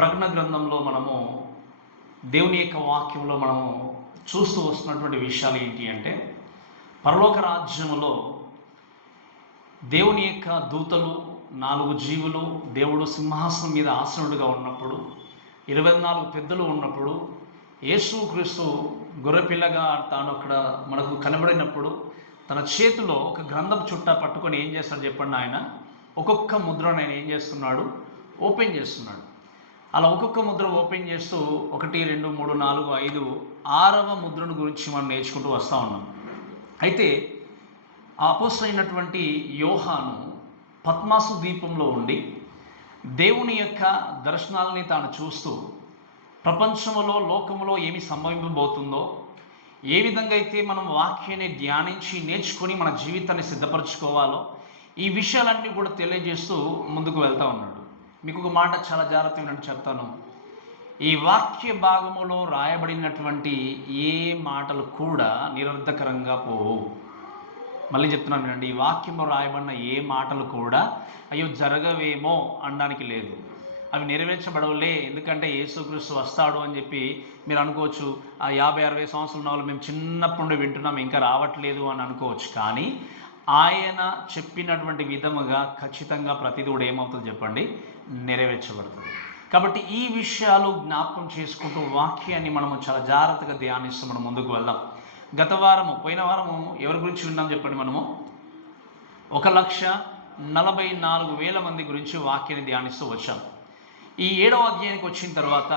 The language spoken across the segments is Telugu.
ప్రకటన గ్రంథంలో మనము దేవుని యొక్క వాక్యంలో మనము చూస్తూ వస్తున్నటువంటి విషయాలు ఏంటి అంటే, పరలోక రాజ్యములో దేవుని యొక్క దూతలు 4 జీవులు దేవుడు సింహాసనం మీద ఆసనుడుగా ఉన్నప్పుడు 24 పెద్దలు ఉన్నప్పుడు యేసుక్రీస్తు గొర్రెపిల్లగా తాను అక్కడ మనకు కనబడినప్పుడు తన చేతిలో ఒక గ్రంథం చుట్ట పట్టుకొని ఏం చేస్తాడు చెప్పండి. ఆయన ఒక్కొక్క ముద్రను ఆయన ఏం చేస్తున్నాడు, ఓపెన్ చేస్తున్నాడు. అలా ఒక్కొక్క ముద్ర ఓపెన్ చేస్తూ 1, 2, 3, 4, 5 6వ ముద్రను గురించి మనం నేర్చుకుంటూ వస్తూ ఉన్నాం. అయితే ఆ అపోస్తలుడు అయినటువంటి యోహాను పద్మాసు ద్వీపంలో ఉండి దేవుని యొక్క దర్శనాలని తాను చూస్తూ ప్రపంచంలో లోకములో ఏమి సంభవింపబోతుందో, ఏ విధంగా అయితే మనం వాక్యాన్ని ధ్యానించి నేర్చుకొని మన జీవితాన్ని సిద్ధపరచుకోవాలో ఈ విషయాలన్నీ కూడా తెలియజేస్తూ ముందుకు వెళ్తూ ఉన్నాడు. మీకు ఒక మాట చాలా జాగ్రత్తగా చెప్తాను. ఈ వాక్య భాగములో రాయబడినటువంటి ఏ మాటలు కూడా నిరర్ధకరంగా పోవు. మళ్ళీ చెప్తున్నాను వినండి, ఈ వాక్యంలో రాయబడిన ఏ మాటలు కూడా అయ్యో జరగవేమో అనడానికి లేదు. అవి నెరవేర్చబడవులే, ఎందుకంటే యేసుక్రీస్తు వస్తాడు అని చెప్పి మీరు అనుకోవచ్చు. ఆ 50-60 సంవత్సరాల ఉన్న వాళ్ళు మేము చిన్నప్పటి నుండి వింటున్నాం, ఇంకా రావట్లేదు అని అనుకోవచ్చు. కానీ ఆయన చెప్పినటువంటి విధముగా ఖచ్చితంగా ప్రతిదీ కూడా ఏమవుతుంది చెప్పండి, నెరవేర్చబడుతుంది. కాబట్టి ఈ విషయాలు జ్ఞాపకం చేసుకుంటూ వాక్యాన్ని మనము చాలా జాగ్రత్తగా ధ్యానిస్తూ మనం ముందుకు వెళ్దాం. పోయిన వారము ఎవరి గురించి విన్నాం చెప్పండి. మనము 1,44,000 మంది గురించి వాక్యాన్ని ధ్యానిస్తూ వచ్చాం. ఈ 7వ అధ్యాయానికి వచ్చిన తర్వాత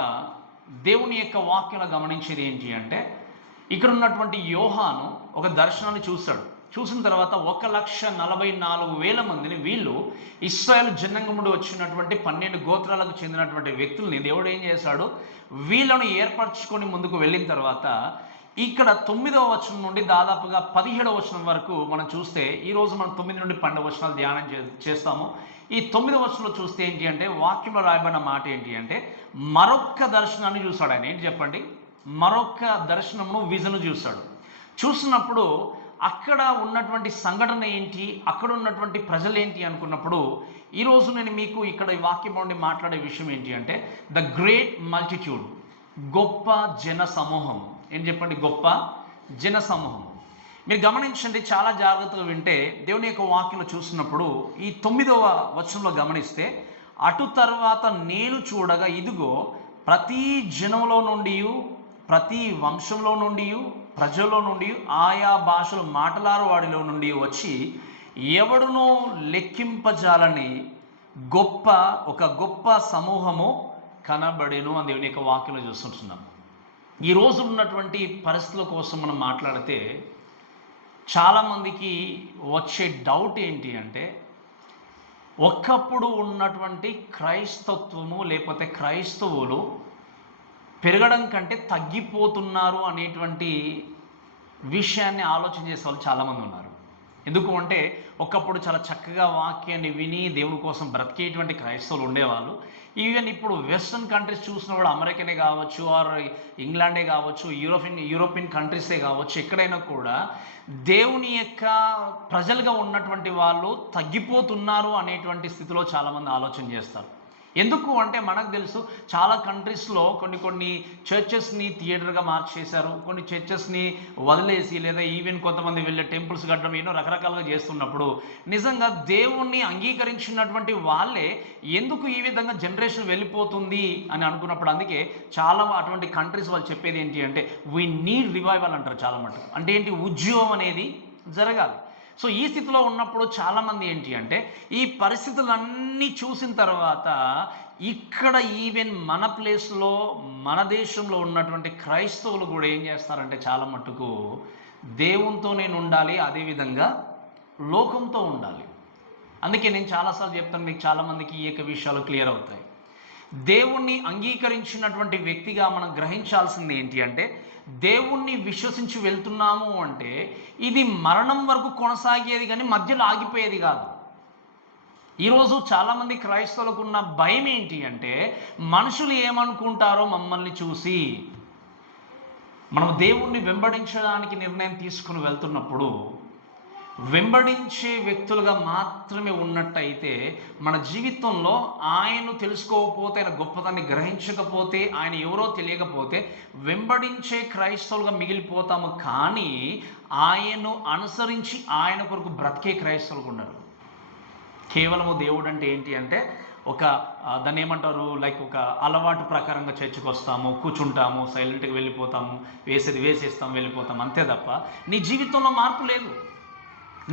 దేవుని యొక్క వాక్యంలో గమనించేది ఏంటి అంటే, ఇక్కడ ఉన్నటువంటి యోహాను ఒక దర్శనాన్ని చూసిన తర్వాత 1,44,000 మందిని, వీళ్ళు ఇశ్రాయేలు జనాంగముడు వచ్చినటువంటి 12 గోత్రాలకు చెందినటువంటి వ్యక్తుల్ని దేవుడు ఏం చేశాడు, వీళ్ళను ఏర్పరచుకొని ముందుకు వెళ్ళిన తర్వాత ఇక్కడ 9వ వచనం నుండి దాదాపుగా 17వ వచనం వరకు మనం చూస్తే, ఈరోజు మనం 9 నుండి 12 వచనాలు ధ్యానం చేస్తాము. ఈ 9వ వచనంలో చూస్తే ఏంటి అంటే, వాక్యంలో రాయబడిన మాట ఏంటి అంటే, మరొక్క దర్శనాన్ని చూశాడు ఆయన. ఏంటి చెప్పండి, మరొక్క దర్శనమును, విజన్ చూశాడు. చూసినప్పుడు అక్కడ ఉన్నటువంటి సంఘటన ఏంటి, అక్కడ ఉన్నటువంటి ప్రజలు ఏంటి అనుకున్నప్పుడు, ఈరోజు నేను మీకు ఇక్కడ ఈ వాక్యం నుండి మాట్లాడే విషయం ఏంటి అంటే, ద గ్రేట్ మల్టిట్యూడ్, గొప్ప జన సమూహం. ఏం చెప్పండి, గొప్ప జన సమూహం. మీరు గమనించండి, చాలా జాగ్రత్తగా వింటే దేవుని యొక్క వాక్యంలో చూసినప్పుడు ఈ 9వ వచనంలో గమనిస్తే, అటు తర్వాత నేను చూడగా ఇదిగో ప్రతి జనంలో నుండి, ప్రతి వంశంలో నుండి, ప్రజల్లో నుండి, ఆయా భాషలు మాట్లాడే వాడిలో నుండి వచ్చి ఎవడునో లెక్కింపజాలని ఒక గొప్ప సమూహము కనబడెను అని దేవుని యొక్క వాక్యంలో చూస్తుంటున్నాం. ఈరోజు ఉన్నటువంటి పరిస్థితుల కోసం మనం మాట్లాడితే చాలామందికి వచ్చే డౌట్ ఏంటి అంటే, ఒకప్పుడు ఉన్నటువంటి క్రైస్తత్వము లేకపోతే క్రైస్తవులు పెరగడం కంటే తగ్గిపోతున్నారు అనేటువంటి విషయాన్ని ఆలోచన చేసే వాళ్ళు చాలామంది ఉన్నారు. ఎందుకు అంటే, ఒకప్పుడు చాలా చక్కగా వాక్యాన్ని విని దేవుని కోసం బ్రతికేటువంటి క్రైస్తవులు ఉండేవాళ్ళు. ఈవెన్ ఇప్పుడు వెస్ట్రన్ కంట్రీస్ చూసిన కూడా, అమెరికనే కావచ్చు, ఆర్ ఇంగ్లాండే కావచ్చు, యూరోపియన్ కంట్రీసే కావచ్చు, ఎక్కడైనా కూడా దేవుని యొక్క ప్రజలుగా ఉన్నటువంటి వాళ్ళు తగ్గిపోతున్నారు అనేటువంటి స్థితిలో చాలామంది ఆలోచన చేస్తారు. ఎందుకు అంటే, మనకు తెలుసు చాలా కంట్రీస్లో కొన్ని చర్చెస్ని థియేటర్గా మార్చేశారు, కొన్ని చర్చెస్ని వదిలేసి, లేదా ఈవెన్ కొంతమంది వెళ్ళే టెంపుల్స్ కట్టడం ఎన్నో రకరకాలుగా చేస్తున్నప్పుడు, నిజంగా దేవుణ్ణి అంగీకరించినటువంటి వాళ్ళే ఎందుకు ఈ విధంగా జనరేషన్ వెళ్ళిపోతుంది అని అనుకున్నప్పుడు, అందుకే చాలా అటువంటి కంట్రీస్ వాళ్ళు చెప్పేది ఏంటి అంటే, వీ నీడ్ రివైవల్ అంటారు చాలా మటుకు. అంటే ఏంటి, ఉద్యమం అనేది జరగాలి. సో ఈ స్థితిలో ఉన్నప్పుడు చాలామంది ఏంటి అంటే, ఈ పరిస్థితులన్నీ చూసిన తర్వాత ఇక్కడ ఈవెన్ మన ప్లేస్లో, మన దేశంలో ఉన్నటువంటి క్రైస్తవులు కూడా ఏం చేస్తారంటే, చాలా మట్టుకు దేవునితో నేను ఉండాలి, అదేవిధంగా లోకంతో ఉండాలి. అందుకే నేను చాలాసార్లు చెప్తాను, మీకు చాలామందికి ఈ యొక్క విషయాలు క్లియర్ అవుతాయి. దేవుణ్ణి అంగీకరించినటువంటి వ్యక్తిగా మనం గ్రహించాల్సింది ఏంటి అంటే, దేవుణ్ణి విశ్వసించి వెళ్తున్నాము అంటే ఇది మరణం వరకు కొనసాగేది, కానీ మధ్యలో ఆగిపోయేది కాదు. ఈరోజు చాలామంది క్రైస్తవులకు ఉన్న భయం ఏంటి అంటే, మనుషులు ఏమనుకుంటారో మమ్మల్ని చూసి. మనం దేవుణ్ణి వెంబడించడానికి నిర్ణయం తీసుకుని వెళ్తున్నప్పుడు వెంబడించే వ్యక్తులుగా మాత్రమే ఉన్నట్టయితే మన జీవితంలో ఆయన్ను తెలుసుకోకపోతే, ఆయన గొప్పదాన్ని గ్రహించకపోతే, ఆయన ఎవరో తెలియకపోతే వెంబడించే క్రైస్తవులుగా మిగిలిపోతాము. కానీ ఆయన్ను అనుసరించి ఆయన కొరకు బ్రతికే క్రైస్తవులుగా ఉన్నారు. కేవలము దేవుడు అంటే ఏంటి అంటే దాన్ని ఏమంటారు, లైక్ ఒక అలవాటు ప్రకారంగా చర్చకు వస్తాము, కూర్చుంటాము, సైలెంట్గా వెళ్ళిపోతాము, వేసేస్తాం, వెళ్ళిపోతాం, అంతే తప్ప నీ జీవితంలో మార్పు లేదు,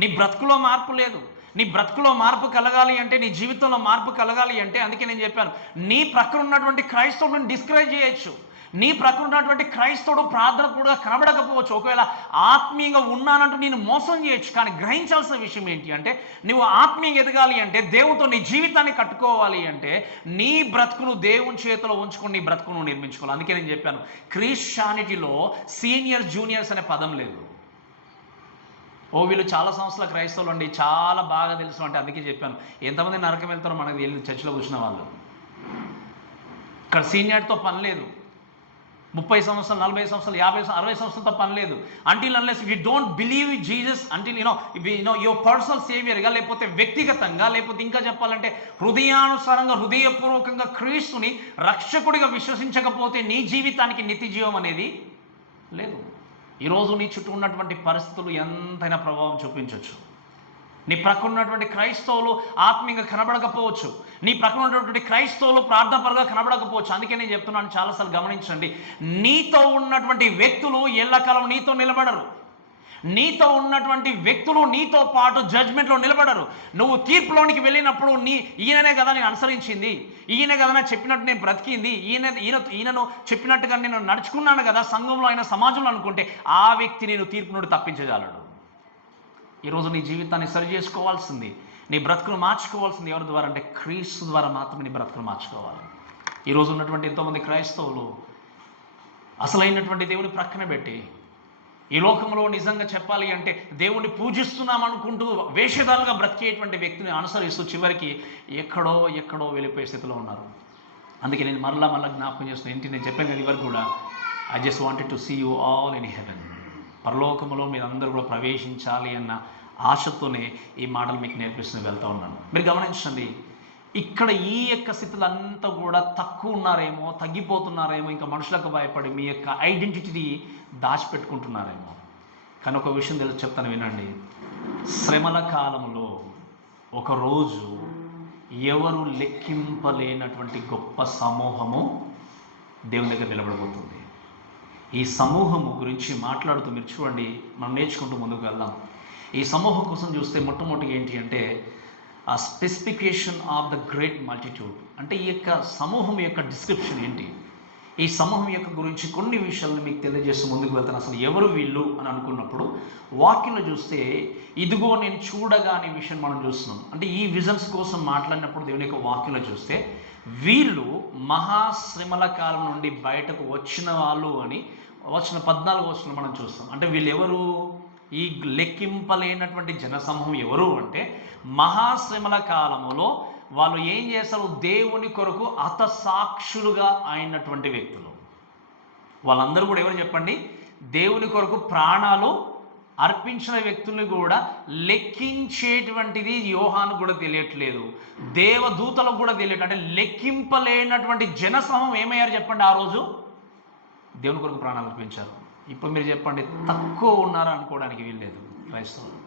నీ బ్రతుకులో మార్పు లేదు. నీ బ్రతుకులో మార్పు కలగాలి అంటే, నీ జీవితంలో మార్పు కలగాలి అంటే, అందుకే నేను చెప్పాను, నీ ప్రక్కన ఉన్నటువంటి క్రైస్తవుడిని డిస్కరేజ్ చేయొచ్చు. నీ ప్రక్కన ఉన్నటువంటి క్రైస్తవుడు ప్రార్థన కూడా కనబడకపోవచ్చు, ఒకవేళ ఆత్మీయంగా ఉన్నానంటూ నేను మోసం చేయొచ్చు. కానీ గ్రహించాల్సిన విషయం ఏంటి అంటే, నువ్వు ఆత్మీయంగా ఎదగాలి అంటే, దేవునితో నీ జీవితాన్ని కట్టుకోవాలి అంటే, నీ బ్రతుకును దేవుని చేతిలో ఉంచుకొని నీ బ్రతుకును నిర్మించుకోవాలి. అందుకే నేను చెప్పాను, క్రిస్టియానిటీలో సీనియర్ జూనియర్స్ అనే పదం లేదు. వీళ్ళు చాలా సంవత్సరాల క్రైస్తవులు అండి, చాలా బాగా తెలుసు అంటే, అందుకే చెప్పాను, ఎంతమంది నరకం వెళ్తారో మనకు వెళ్ళి చర్చిలో కూర్చున్న వాళ్ళు. ఇక్కడ సీనియర్తో పని లేదు. 30 సంవత్సరాలు, 40 సంవత్సరాలు, 50 60 సంవత్సరాలతో పని లేదు. Until unless you don't believe Jesus, until your personal సేవియర్గా, లేకపోతే వ్యక్తిగతంగా, లేకపోతే ఇంకా చెప్పాలంటే హృదయానుసారంగా, హృదయపూర్వకంగా క్రీస్తుని రక్షకుడిగా విశ్వసించకపోతే నీ జీవితానికి నిత్య జీవం అనేది లేదు. ఈరోజు నీ చుట్టూ ఉన్నటువంటి పరిస్థితులు ఎంతైనా ప్రభావం చూపించవచ్చు. నీ ప్రక్కన ఉన్నటువంటి క్రైస్తవులు ఆత్మీయంగా కనబడకపోవచ్చు, నీ ప్రక్కన ఉన్నటువంటి క్రైస్తవులు ప్రార్థనపరంగా కనబడకపోవచ్చు. అందుకే నేను చెప్తున్నాను, చాలాసార్లు గమనించండి, నీతో ఉన్నటువంటి వ్యక్తులు ఎల్లకాలం నీతో నిలబడరు. నీతో ఉన్నటువంటి వ్యక్తులు నీతో పాటు జడ్జ్మెంట్లో నిలబడరు. నువ్వు తీర్పులోనికి వెళ్ళినప్పుడు ఈయననే కదా నేను అనుసరించింది, ఈయనే కదా నేను చెప్పినట్టు నేను బ్రతికింది, ఈయనను చెప్పినట్టుగా నేను నడుచుకున్నాను కదా సంఘంలో అయినా సమాజంలో అనుకుంటే, ఆ వ్యక్తి నేను తీర్పు నుండి తప్పించగలడు. ఈరోజు నీ జీవితాన్ని సరి చేసుకోవాల్సింది, నీ బ్రతుకును మార్చుకోవాల్సింది ఎవరి ద్వారా అంటే క్రీస్తు ద్వారా మాత్రమే నీ బ్రతుకును మార్చుకోవాలి. ఈరోజు ఉన్నటువంటి ఎంతోమంది క్రైస్తవులు అసలైనటువంటి దేవుని ప్రక్కన పెట్టి, ఈ లోకంలో నిజంగా చెప్పాలి అంటే దేవుణ్ణి పూజిస్తున్నాం అనుకుంటూ వేషధారులుగా బ్రతికేటువంటి వ్యక్తిని అనుసరిస్తూ చివరికి ఎక్కడో వెళ్ళిపోయే స్థితిలో ఉన్నారు. అందుకే నేను మరలా జ్ఞాపకం చేస్తున్నాను, ఏంటి నేను చెప్పాను కదా ఇవరకు కూడా, I just wanted to see you all in heaven. పరలోకంలో మీరు అందరూ కూడా ప్రవేశించాలి అన్న ఆశతోనే ఈ మాటలు మీకు నేర్పిస్తూ వెళ్తూ ఉన్నాను. మీరు గమనించండి, ఇక్కడ ఈ యొక్క స్థితులంతా కూడా తక్కువ ఉన్నారేమో, తగ్గిపోతున్నారేమో, ఇంకా మనుషులకు భయపడి మీ యొక్క ఐడెంటిటీ దాచిపెట్టుకుంటున్నారేమో. కానీ ఒక విషయం చెప్తాను వినండి, శ్రమల కాలంలో ఒకరోజు ఎవరు లెక్కింపలేనటువంటి గొప్ప సమూహము దేవుని దగ్గర నిలబడబోతుంది. ఈ సమూహము గురించి మాట్లాడుతూ మీరు చూడండి, మనం నేర్చుకుంటూ ముందుకు వెళ్దాం. ఈ సమూహం కోసం చూస్తే మొట్టమొదటిగా ఏంటి అంటే ఆ specification of the great multitude. అంటే ఈ యొక్క సమూహం యొక్క డిస్క్రిప్షన్ ఏంటి, ఈ సమూహం యొక్క గురించి కొన్ని విషయాలను మీకు తెలియజేస్తూ ముందుకు వెళ్తాను. అసలు ఎవరు వీళ్ళు అని అనుకున్నప్పుడు వాక్యంలో చూస్తే ఇదిగో నేను చూడగా అనే విషయం మనం చూస్తున్నాం. అంటే ఈ విజన్స్ కోసం మాట్లాడినప్పుడు దేవుని యొక్క వాక్యంలో చూస్తే వీళ్ళు మహాశ్రమల కాలం నుండి బయటకు వచ్చిన వాళ్ళు అని వచ్చిన 14 వచనం మనం చూస్తాం. అంటే వీళ్ళు ఎవరు, ఈ లెక్కింపలేనటువంటి జనసమూహం ఎవరు అంటే మహాశ్రమల కాలములో వాళ్ళు ఏం చేస్తారు, దేవుని కొరకు హతసాక్షులుగా అయినటువంటి వ్యక్తులు. వాళ్ళందరూ కూడా ఎవరు చెప్పండి, దేవుని కొరకు ప్రాణాలు అర్పించిన వ్యక్తుల్ని కూడా లెక్కించేటువంటిది యోహాను కూడా తెలియట్లేదు, దేవదూతలకు కూడా తెలియట్లేదు. అంటే లెక్కింపలేనటువంటి జనసమూహం ఏమయ్యారు చెప్పండి, ఆ రోజు దేవుని కొరకు ప్రాణాలు అర్పించారు. ఇప్పుడు మీరు చెప్పండి, తక్కువ ఉన్నారా అనుకోవడానికి వీల్లేదు. క్రైస్తవులు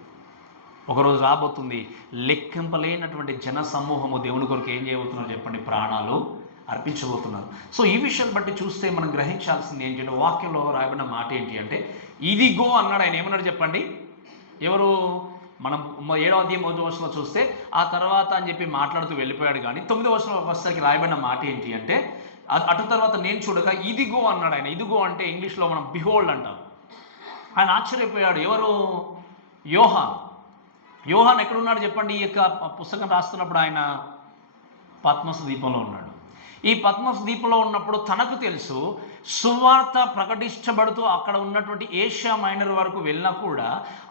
ఒకరోజు రాబోతుంది, లెక్కింపలేనటువంటి జన సమూహము దేవుని కొరకు ఏం చేయబోతున్నారు చెప్పండి, ప్రాణాలు అర్పించబోతున్నారు. సో ఈ విషయాన్ని బట్టి చూస్తే మనం గ్రహించాల్సింది ఏంటంటే, వాక్యంలో రాయబడిన మాట ఏంటి అంటే ఇదిగో అన్నాడు. ఆయన ఏమన్నాడు చెప్పండి, ఎవరు, మనం 7వ అధ్యాయం 1వ వచనంలో చూస్తే ఆ తర్వాత అని చెప్పి మాట్లాడుతూ వెళ్ళిపోయాడు. కానీ 9వ వచనం వచ్చేసరికి రాయబడిన మాట ఏంటి అంటే, అటు తర్వాత నేను చూడగా ఇదిగో అన్నాడు ఆయన. ఇదిగో అంటే ఇంగ్లీష్లో మనం బిహోల్డ్ అంటాం. ఆయన ఆశ్చర్యపోయాడు. ఎవరు, యోహాన్ ఎక్కడున్నాడు చెప్పండి. ఈ యొక్క పుస్తకం రాస్తున్నప్పుడు ఆయన పద్మస్ ద్వీపంలో ఉన్నాడు. ఈ పద్మస్ ద్వీపంలో ఉన్నప్పుడు తనకు తెలుసు సువార్త ప్రకటించబడుతూ అక్కడ ఉన్నటువంటి ఏషియా మైనర్ వరకు వెళ్ళినా కూడా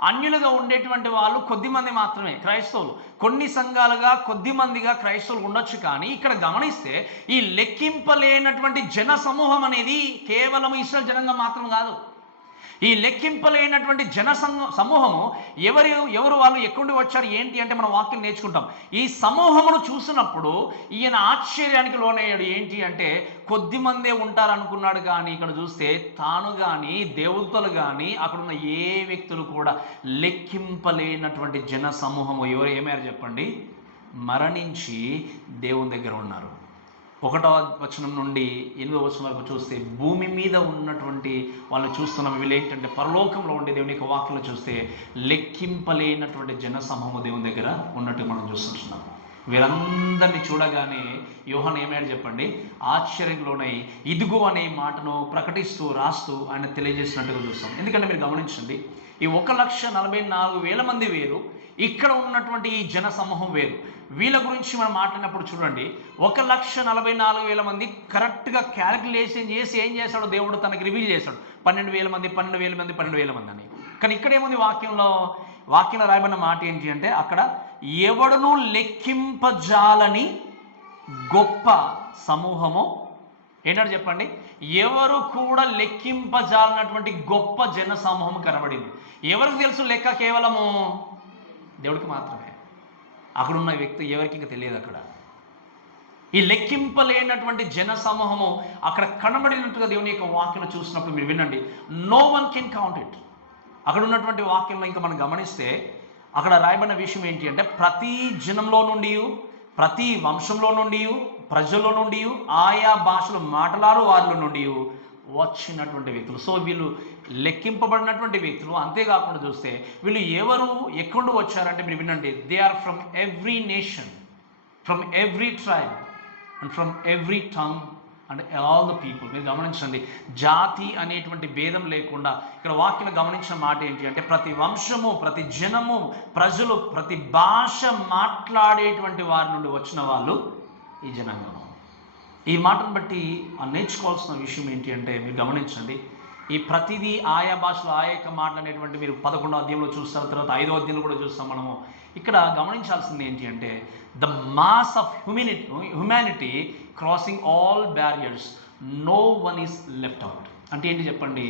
అన్యులుగా ఉండేటువంటి వాళ్ళు కొద్దిమంది మాత్రమే క్రైస్తవులు. కొన్ని సంఘాలుగా కొద్దిమందిగా క్రైస్తవులు ఉండొచ్చు. కానీ ఇక్కడ గమనిస్తే ఈ లెక్కింపలేనటువంటి జన సమూహం అనేది కేవలం ఇశ్రాయేలు జనంగా మాత్రం కాదు. ఈ లెక్కింపలేనటువంటి సమూహము ఎవరు వాళ్ళు ఎక్కడి వచ్చారు ఏంటి అంటే మనం వాక్యం నేర్చుకుంటాం. ఈ సమూహమును చూసినప్పుడు ఈయన ఆశ్చర్యానికి లోనయ్యాడు. ఏంటి అంటే కొద్దిమందే ఉంటారనుకున్నాడు, కానీ ఇక్కడ చూస్తే తాను కానీ దేవతలు కానీ అక్కడున్న ఏ వ్యక్తులు కూడా లెక్కింపలేనటువంటి జన సమూహము ఏమయ్యారు చెప్పండి? మరణించి దేవుని దగ్గర ఉన్నారు. 1వ వచనం నుండి 8వ వచనం వరకు చూస్తే భూమి మీద ఉన్నటువంటి వాళ్ళు చూస్తున్నాం. వీళ్ళు ఏంటంటే పరలోకంలో ఉండే దేవుని యొక్క వాక్యంలో చూస్తే లెక్కింపలేనటువంటి జన సమూహము దేవుని దగ్గర ఉన్నట్టు మనం చూస్తున్నాము. వీరందరినీ చూడగానే యోహాను ఏమయ్యాడు చెప్పండి? ఆశ్చర్యంలోనై ఇదిగో అనే మాటను ప్రకటిస్తూ రాస్తూ ఆయన తెలియజేసినట్టుగా చూస్తాం. ఎందుకంటే మీరు గమనించండి, ఈ 1,44,000 మంది వేరు, ఇక్కడ ఉన్నటువంటి ఈ జన సమూహం వేరు. వీళ్ళ గురించి మనం మాట్లాడినప్పుడు చూడండి, 1,44,000 మంది కరెక్ట్గా క్యాలిక్యులేషన్ చేసి ఏం చేశాడు దేవుడు తనకి రివీల్ చేశాడు. 12,000 మంది 12,000 మంది 12,000 మంది అని. కానీ ఇక్కడేముంది వాక్యంలో రాయబడిన మాట ఏంటి అంటే అక్కడ ఎవడును లెక్కింపజాలని గొప్ప సమూహము ఏంటంటే చెప్పండి, ఎవరు కూడా లెక్కింపజాలనటువంటి గొప్ప జన సమూహం కనబడింది. ఎవరికి తెలుసు లెక్క? కేవలము దేవుడికి మాత్రమే. అక్కడున్న వ్యక్తి ఎవరికి ఇంకా తెలియదు. అక్కడ ఈ లెక్కింపలేనటువంటి జన సమూహము అక్కడ కనబడినట్టుగా దేవుని యొక్క వాక్యం చూసినప్పుడు మీరు వినండి, no one can count it. అక్కడ ఉన్నటువంటి వాక్యంలో ఇంకా మనం గమనిస్తే అక్కడ రాయబడిన విషయం ఏంటి అంటే ప్రతి జనంలో నుండి, ప్రతి వంశంలో నుండి, ప్రజల్లో నుండి, ఆయా భాషలు మాట్లాడు వారిలో నుండి వచ్చినటువంటి వ్యక్తులు. సో వీళ్ళు లెక్కింపబడినటువంటి వ్యక్తులు. అంతేకాకుండా చూస్తే వీళ్ళు ఎవరు ఎక్కడి వచ్చారంటే మీరు వినండి, they are from every nation, from every tribe and from every tongue and all the people. మీరు గమనించండి, జాతి అనేటువంటి భేదం లేకుండా ఇక్కడ వాక్యం గమనించిన మాట ఏంటి అంటే ప్రతి వంశము, ప్రతి జనము, ప్రజలు, ప్రతి భాష మాట్లాడేటువంటి వారి నుండి వచ్చిన వాళ్ళు ఈ జనాంగం. ఈ మాటను బట్టి నేర్చుకోవాల్సిన విషయం ఏంటి అంటే మీరు గమనించండి, ఈ ప్రతిదీ ఆయా భాషలో ఆయా యొక్క మాటలు అనేటువంటి మీరు 11వ అధ్యాయంలో చూస్తారు, తర్వాత 5వ అధ్యాయంలో కూడా చూస్తాం మనము. ఇక్కడ గమనించాల్సింది ఏంటి అంటే the mass of humanity crossing all barriers, no one is left out. అంటే ఏంటి చెప్పండి?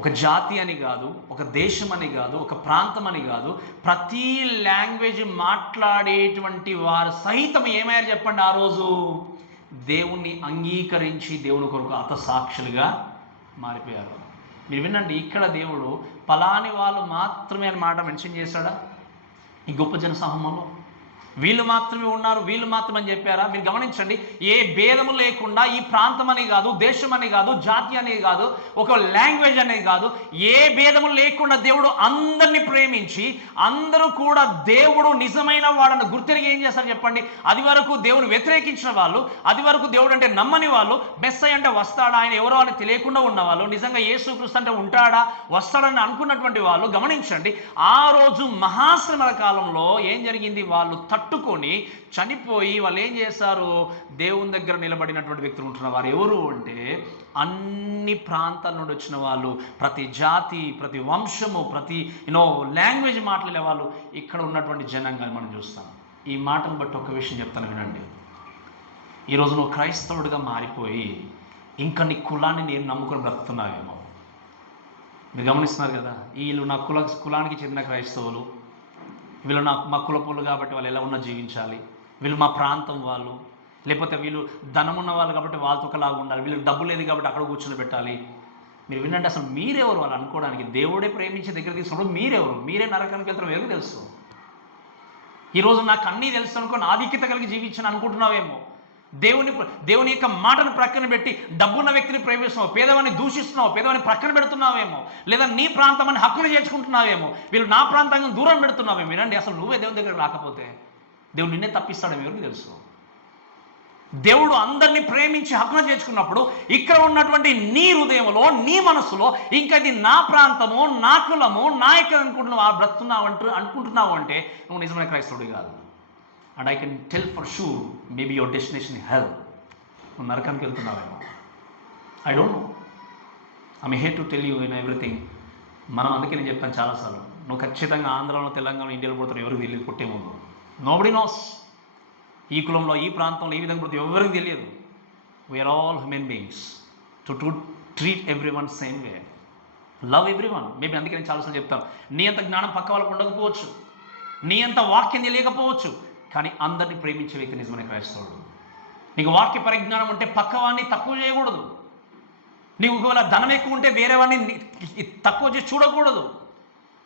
ఒక జాతి అని కాదు, ఒక దేశం అని కాదు, ఒక ప్రాంతం అని కాదు, ప్రతి లాంగ్వేజ్ మాట్లాడేటువంటి వారు సహితం ఏమయ్యారు చెప్పండి? ఆ రోజు దేవుణ్ణి అంగీకరించి దేవుని కొరకు హతసాక్షులుగా మారిపోయారు. మీరు వినండి, ఇక్కడ దేవుడు పలాని వాళ్ళు మాత్రమే అని మాట మెన్షన్ చేశాడా? ఈ గొప్ప జన సమూహంలో వీళ్ళు మాత్రమే ఉన్నారు, వీళ్ళు మాత్రమే అని చెప్పారా? మీరు గమనించండి, ఏ భేదము లేకుండా ఈ ప్రాంతం అని కాదు, దేశం అని కాదు, జాతి అనేది కాదు, ఒక లాంగ్వేజ్ అనేది కాదు, ఏ భేదము లేకుండా దేవుడు అందరినీ ప్రేమించి అందరూ కూడా దేవుడు నిజమైన వాడని గుర్తిరిగి ఏం చేస్తారు చెప్పండి? అది వరకు దేవుడు వ్యతిరేకించిన వాళ్ళు, అది వరకు దేవుడు అంటే నమ్మని వాళ్ళు, మెస్సయ్య అంటే వస్తాడా, ఆయన ఎవరో అని తెలియకుండా ఉన్నవాళ్ళు, నిజంగా యేసుక్రీస్తు అంటే ఉంటాడా వస్తాడని అనుకున్నటువంటి వాళ్ళు, గమనించండి ఆ రోజు మహాశ్రమల కాలంలో ఏం జరిగింది? వాళ్ళు తట్టుకొని చనిపోయి వాళ్ళు ఏం చేశారు? దేవుని దగ్గర నిలబడినటువంటి వ్యక్తులు ఉంటున్నారు. వారు ఎవరు అంటే అన్ని ప్రాంతాల నుండి వచ్చిన వాళ్ళు, ప్రతి జాతి, ప్రతి వంశము, ప్రతి లాంగ్వేజ్ మాట్లాడే వాళ్ళు ఇక్కడ ఉన్నటువంటి జనాంగాన్ని మనం చూస్తాం. ఈ మాటను బట్టి ఒక విషయం చెప్తాను వినండి. ఈరోజు నువ్వు క్రైస్తవుడిగా మారిపోయి ఇంకా నీ కులాన్ని నేను నమ్ముకొని బ్రతుకుతున్నావేమో. మీరు గమనిస్తున్నారు కదా, వీళ్ళు నా కులానికి చెందిన క్రైస్తవులు, వీళ్ళు మా కులపోళ్ళు కాబట్టి వాళ్ళు ఎలా ఉన్నా జీవించాలి, వీళ్ళు మా ప్రాంతం వాళ్ళు, లేకపోతే వీళ్ళు ధనం ఉన్న వాళ్ళు కాబట్టి వాళ్ళతో ఒకలాగా ఉండాలి, వీళ్ళకి డబ్బు లేదు కాబట్టి అక్కడ కూర్చొని పెట్టాలి. మీరు వినండి, అసలు మీరెవరు వాళ్ళు అనుకోవడానికి? దేవుడే ప్రేమించి దగ్గర తీసుకున్నప్పుడు మీరెవరు? మీరే నరకానికి వెళ్తారో ఎవరికి తెలుసు? ఈరోజు నాకు అన్నీ తెలుసు అనుకో ఆధిక్యత కలిగి జీవించని అనుకుంటున్నావేమో. దేవుని యొక్క మాటను ప్రక్కన పెట్టి డబ్బున్న వ్యక్తిని ప్రేమిస్తున్నావు, పేదవాన్ని దూషిస్తున్నావు, పేదవాన్ని ప్రక్కన పెడుతున్నావేమో, లేదా నీ ప్రాంతాన్ని హక్కును చేర్చుకుంటున్నావేమో, వీళ్ళు నా ప్రాంతాన్ని దూరం పెడుతున్నావేమో. వినండి, అసలు నువ్వే దేవుని దగ్గర రాకపోతే దేవుడు నిన్నే తప్పిస్తాడేమో, ఎవరికి తెలుసు? దేవుడు అందరినీ ప్రేమించి హక్కున చేర్చుకున్నప్పుడు ఇక్కడ ఉన్నటువంటి నీ హృదయంలో, నీ మనసులో ఇంకా ఇది నా ప్రాంతము, నా కులము, నా యొక్క అనుకుంటున్నావు అంటే నువ్వు నిజమైన క్రైస్తవుడు కాదు. And I can tell for sure maybe your destination hell. నువ్వు నరకానికి వెళ్తున్నావేమో. I don't know, I'm here to tell you in everything. మనం అందుకే నేను చెప్తాను చాలాసార్లు, నువ్వు ఖచ్చితంగా ఆంధ్రాలో, తెలంగాణ, ఇండియాలో పుడతావు, ఎవరికి తెలియదు పుట్టే ముందు. Nobody knows. ఈ కులంలో, ఈ ప్రాంతంలో ఈ విధంగా పుడితే ఎవరికి తెలియదు. We're all human beings to treat every one same way. Love everyone. Maybe అందుకే నేను చాలాసార్లు చెప్తాను, నీ అంత జ్ఞానం పక్క వాళ్ళకు ఉండకపోవచ్చు, నీ అంత వాక్యం తెలియకపోవచ్చు, కానీ అందరినీ ప్రేమించే వ్యక్తి నిజమైన క్రైస్తవుడు. నీకు వాక్య పరిజ్ఞానం ఉంటే పక్కవాడిని తక్కువ చేయకూడదు. నీకు ఒకవేళ ధనం ఎక్కువ ఉంటే వేరే వాడిని తక్కువ చేసి చూడకూడదు.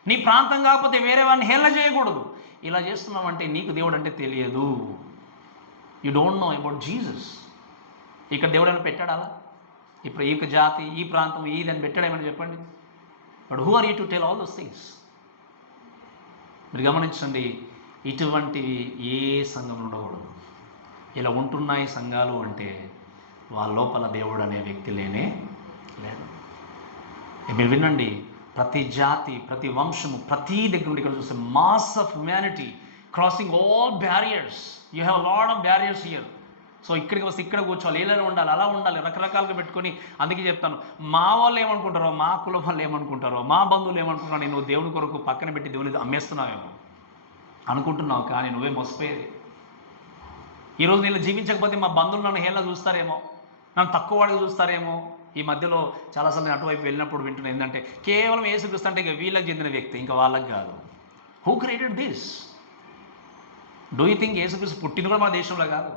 నీ ప్రాంతం కాకపోతే వేరే వాడిని హేళన చేయకూడదు. ఇలా చేస్తున్నామంటే నీకు దేవుడు అంటే తెలియదు. You don't know about Jesus. ఇక్కడ దేవుడు అని పెట్టాడు అలా? ఇప్పుడు ఈ జాతి, ఈ ప్రాంతం, ఈదని పెట్టాడేమని చెప్పండి. But who are you to tell all those things? మీరు గమనించండి, ఇటువంటివి ఏ సంఘం ఉండకూడదు. ఇలా ఉంటున్నాయి సంఘాలు అంటే వాళ్ళ లోపల దేవుడు అనే వ్యక్తి లేనే లేదు. మీరు వినండి, ప్రతి జాతి, ప్రతి వంశము, ప్రతి దగ్గర నుండి ఇక్కడ చూస్తే mass of humanity crossing all barriers. You have lot of barriers here. So ఇక్కడికి వస్తే ఇక్కడ కూర్చోవాలి, ఇలా ఉండాలి, అలా ఉండాలి, రకరకాలుగా పెట్టుకొని. అందుకే చెప్తాను, మా వాళ్ళు ఏమనుకుంటారో, మా కులం వాళ్ళు ఏమనుకుంటారో, మా బంధువులు ఏమనుకుంటారో, నేను దేవుని కొరకు పక్కన పెట్టి దేవుని అమ్మేస్తున్నావేమో అనుకుంటున్నావు, కానీ నువ్వే మోసపోయేది. ఈరోజు నేను జీవించకపోతే మా బంధువులు నన్ను హేళన చూస్తారేమో, నన్ను తక్కువ వాడిగా చూస్తారేమో. ఈ మధ్యలో చాలాసార్లు నేను అటువైపు వెళ్ళినప్పుడు వింటున్నాను ఏంటంటే, కేవలం యేసుక్రీస్తు అంటే ఇక వీళ్ళకి చెందిన వ్యక్తి, ఇంకా వాళ్ళకి కాదు. Who created this? Do you think యేసుక్రీస్తు పుట్టిన కూడా మన దేశంలో కాదు,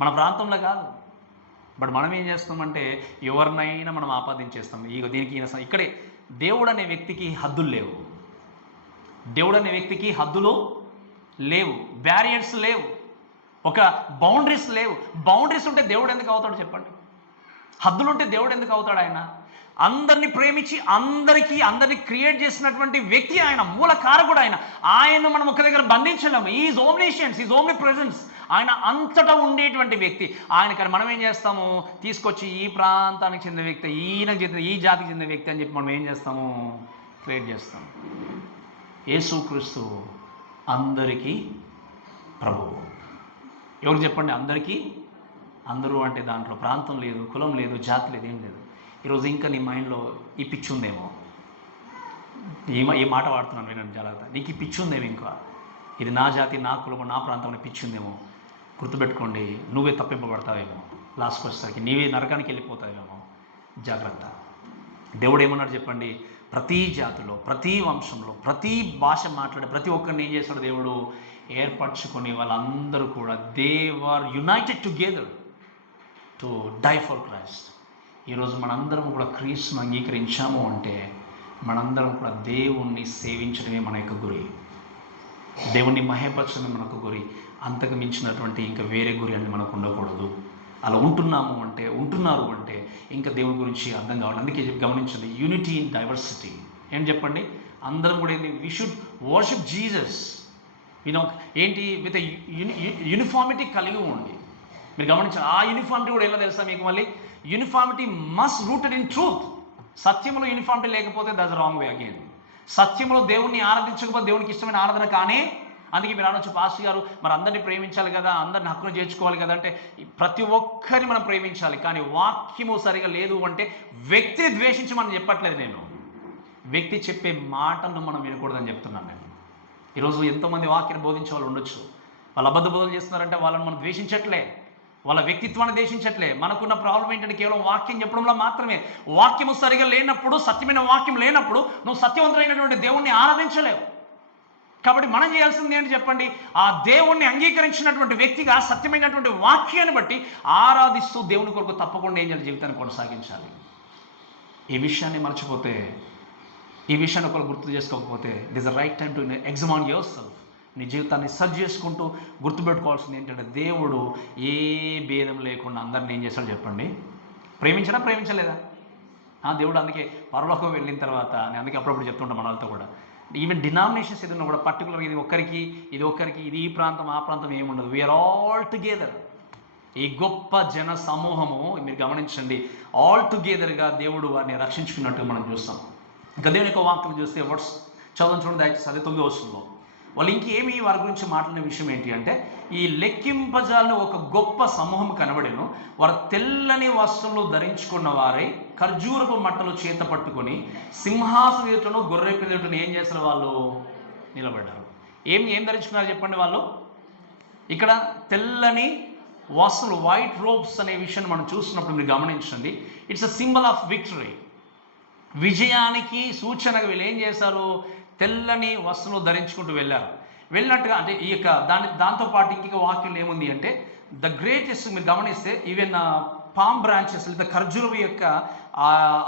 మన ప్రాంతంలో కాదు. బట్ మనం ఏం చేస్తామంటే ఎవరినైనా మనం ఆపాదించేస్తాం. ఇక దీనికి ఇక్కడే దేవుడు అనే వ్యక్తికి హద్దులు లేవు. దేవుడు అనే వ్యక్తికి హద్దులు లేవు, బ్యారియర్స్ లేవు, ఒక బౌండరీస్ లేవు. బౌండరీస్ ఉంటే దేవుడు ఎందుకు అవుతాడు చెప్పండి? హద్దులు ఉంటే దేవుడు ఎందుకు అవుతాడు? ఆయన అందరినీ ప్రేమించి అందరినీ క్రియేట్ చేసినటువంటి వ్యక్తి ఆయన, మూల కారకుడు ఆయన. ఆయన్ను మనం ఒక దగ్గర బంధించలేము. Is omniscience, is omnipresence. ఆయన అంతటా ఉండేటువంటి వ్యక్తి ఆయన. కానీ మనం ఏం చేస్తాము, తీసుకొచ్చి ఈ ప్రాంతానికి చెందిన వ్యక్తి, ఈయనకు చెందిన, ఈ జాతికి చెందిన వ్యక్తి అని చెప్పి మనం ఏం చేస్తాము, క్రియేట్ చేస్తాం. యేసుక్రీస్తు అందరికీ ప్రభువు. ఎవరు చెప్పండి? అందరికీ. అందరూ అంటే దాంట్లో ప్రాంతం లేదు, కులం లేదు, జాతి లేదు, ఏం లేదు. ఈరోజు ఇంకా నీ మైండ్లో ఈ పిచ్చి ఉందేమో, ఈ మాట వాడుతున్నాను వినండి జాగ్రత్త. నీకు ఈ పిచ్చి ఉందేమో, ఇంకా ఇది నా జాతి, నా కులం, నా ప్రాంతం అనే పిచ్చి ఉందేమో. గుర్తుపెట్టుకోండి, నువ్వే తప్పింపబడతావేమో, లాస్ట్కి వచ్చేసరికి నీవే నరకానికి వెళ్ళిపోతావేమో. జాగ్రత్త. దేవుడు ఏమన్నాడు చెప్పండి? ప్రతి జాతిలో, ప్రతి వంశంలో, ప్రతి భాష మాట్లాడే ప్రతి ఒక్కరిని ఏం చేస్తాడు దేవుడు? ఏర్పరచుకొని వాళ్ళందరూ కూడా they are united together to die for Christ. ఈరోజు మనందరం కూడా క్రీస్తును అంగీకరించాము అంటే మనందరం కూడా దేవుణ్ణి సేవించడమే మన యొక్క గురి, దేవుణ్ణి మహేపరచడమే మనకు గురి. అంతకు మించినటువంటి ఇంకా వేరే గురి అని మనకు ఉండకూడదు. అలా ఉంటున్నారు అంటే ఇంకా దేవుని గురించి అర్థం కావాలి. అందుకే గమనించండి, యూనిటీ ఇన్ డైవర్సిటీ. ఏం చెప్పండి? అందరం కూడా ఏంటి? We should worship Jesus. ఏంటి? విత్ యూనిఫార్మిటీ కలిగి ఉండి. మీరు గమనించాలి, ఆ యూనిఫార్మిటీ కూడా ఎలా తెలుసా మీకు? మళ్ళీ uniformity must rooted in truth. సత్యంలో యూనిఫార్మిటీ లేకపోతే దట్స్ రాంగ్ వే అగైన్. సత్యంలో దేవుణ్ణి ఆరాధించకపోతే దేవునికి ఇష్టమైన ఆరాధన కానీ. అందుకే మీరు అనొచ్చు, పాస్టర్ గారు మరి అందరినీ ప్రేమించాలి కదా, అందరిని హక్కును చేర్చుకోవాలి కదా అంటే, ప్రతి ఒక్కరిని మనం ప్రేమించాలి. కానీ వాక్యము సరిగా లేదు అంటే వ్యక్తిని ద్వేషించి మనం చెప్పట్లేదు. నేను వ్యక్తి చెప్పే మాటలను మనం వినకూడదని చెప్తున్నాను. నేను ఈరోజు ఎంతోమంది వాక్యాన్ని బోధించే వాళ్ళు ఉండొచ్చు, వాళ్ళు అబద్ధ బోధలు చేస్తున్నారంటే వాళ్ళని మనం ద్వేషించట్లే, వాళ్ళ వ్యక్తిత్వాన్ని ద్వేషించట్లే. మనకున్న ప్రాబ్లం ఏంటంటే కేవలం వాక్యం చెప్పడంలో మాత్రమే. వాక్యము సరిగా లేనప్పుడు, సత్యమైన వాక్యం లేనప్పుడు నువ్వు సత్యవంతులైనటువంటి దేవుణ్ణి ఆరాధించలేవు. కాబట్టి మనం చేయాల్సింది ఏంటి చెప్పండి? ఆ దేవుణ్ణి అంగీకరించినటువంటి వ్యక్తిగా సత్యమైనటువంటి వాక్యాన్ని బట్టి ఆరాధిస్తూ దేవుని కొరకు తప్పకుండా ఏం చేయాలి? జీవితాన్ని కొనసాగించాలి. ఈ విషయాన్ని మర్చిపోతే, ఈ విషయాన్ని ఒకరు గుర్తు చేసుకోకపోతే, it is the right time to examine your self. నీ జీవితాన్ని సర్చ్ చేసుకుంటూ గుర్తుపెట్టుకోవాల్సింది ఏంటంటే, దేవుడు ఏ భేదం లేకుండా అందరిని ఏం చేస్తాడు చెప్పండి? ప్రేమించలేదా? దేవుడు అందుకే పరలోకం వెళ్ళిన తర్వాత, నేను అందుకే అప్పుడప్పుడు చెప్తుంటాను మన వాళ్ళతో కూడా, ఈవెన్ డినామినేషన్స్ ఏదన్నా కూడా పర్టికులర్గా ఇది ఒక్కరికి, ఇది ఈ ప్రాంతం, ఆ ప్రాంతం ఏముండదు. We're all together. ఈ గొప్ప జన సమూహము మీరు గమనించండి, ఆల్ టుగెదర్గా దేవుడు వారిని రక్షించుకున్నట్టుగా మనం చూస్తాం. ఇంకా దేవుని యొక్క వాక్యం చూస్తే వర్డ్స్ చూడండి, దయచేసి అదే 9వ వచనంలో వాళ్ళు ఇంకేమి వారి గురించి మాట్లాడిన విషయం ఏంటి అంటే, ఈ లెక్కింపజాలని ఒక గొప్ప సమూహం కనబడేను. వారు తెల్లని వస్త్రములు ధరించుకున్న వారై ఖర్జూరపు మట్టలు చేత పట్టుకొని సింహాసనం ఎదుటను గొర్రె ఎదుటను ఏం చేస్తారు? వాళ్ళు నిలబడ్డారు. ఏం ధరించుకున్నారు చెప్పండి? వాళ్ళు ఇక్కడ తెల్లని వస్త్రాలు, వైట్ రోబ్స్ అనే విషయాన్ని మనం చూస్తున్నప్పుడు మీరు గమనించండి, it's a symbol of victory. విజయానికి సూచనగా వీళ్ళు ఏం చేశారు? తెల్లని వస్త్రం ధరించుకుంటూ వెళ్ళారు. వెళ్ళినట్టుగా అంటే ఈ యొక్క దాంతోపాటు ఇంకొక వాక్యంలో ఏముంది అంటే ద గ్రేటెస్ట్, మీరు గమనిస్తే ఈవెన్ పామ్ బ్రాంచెస్ లేదా ఖర్జూరం యొక్క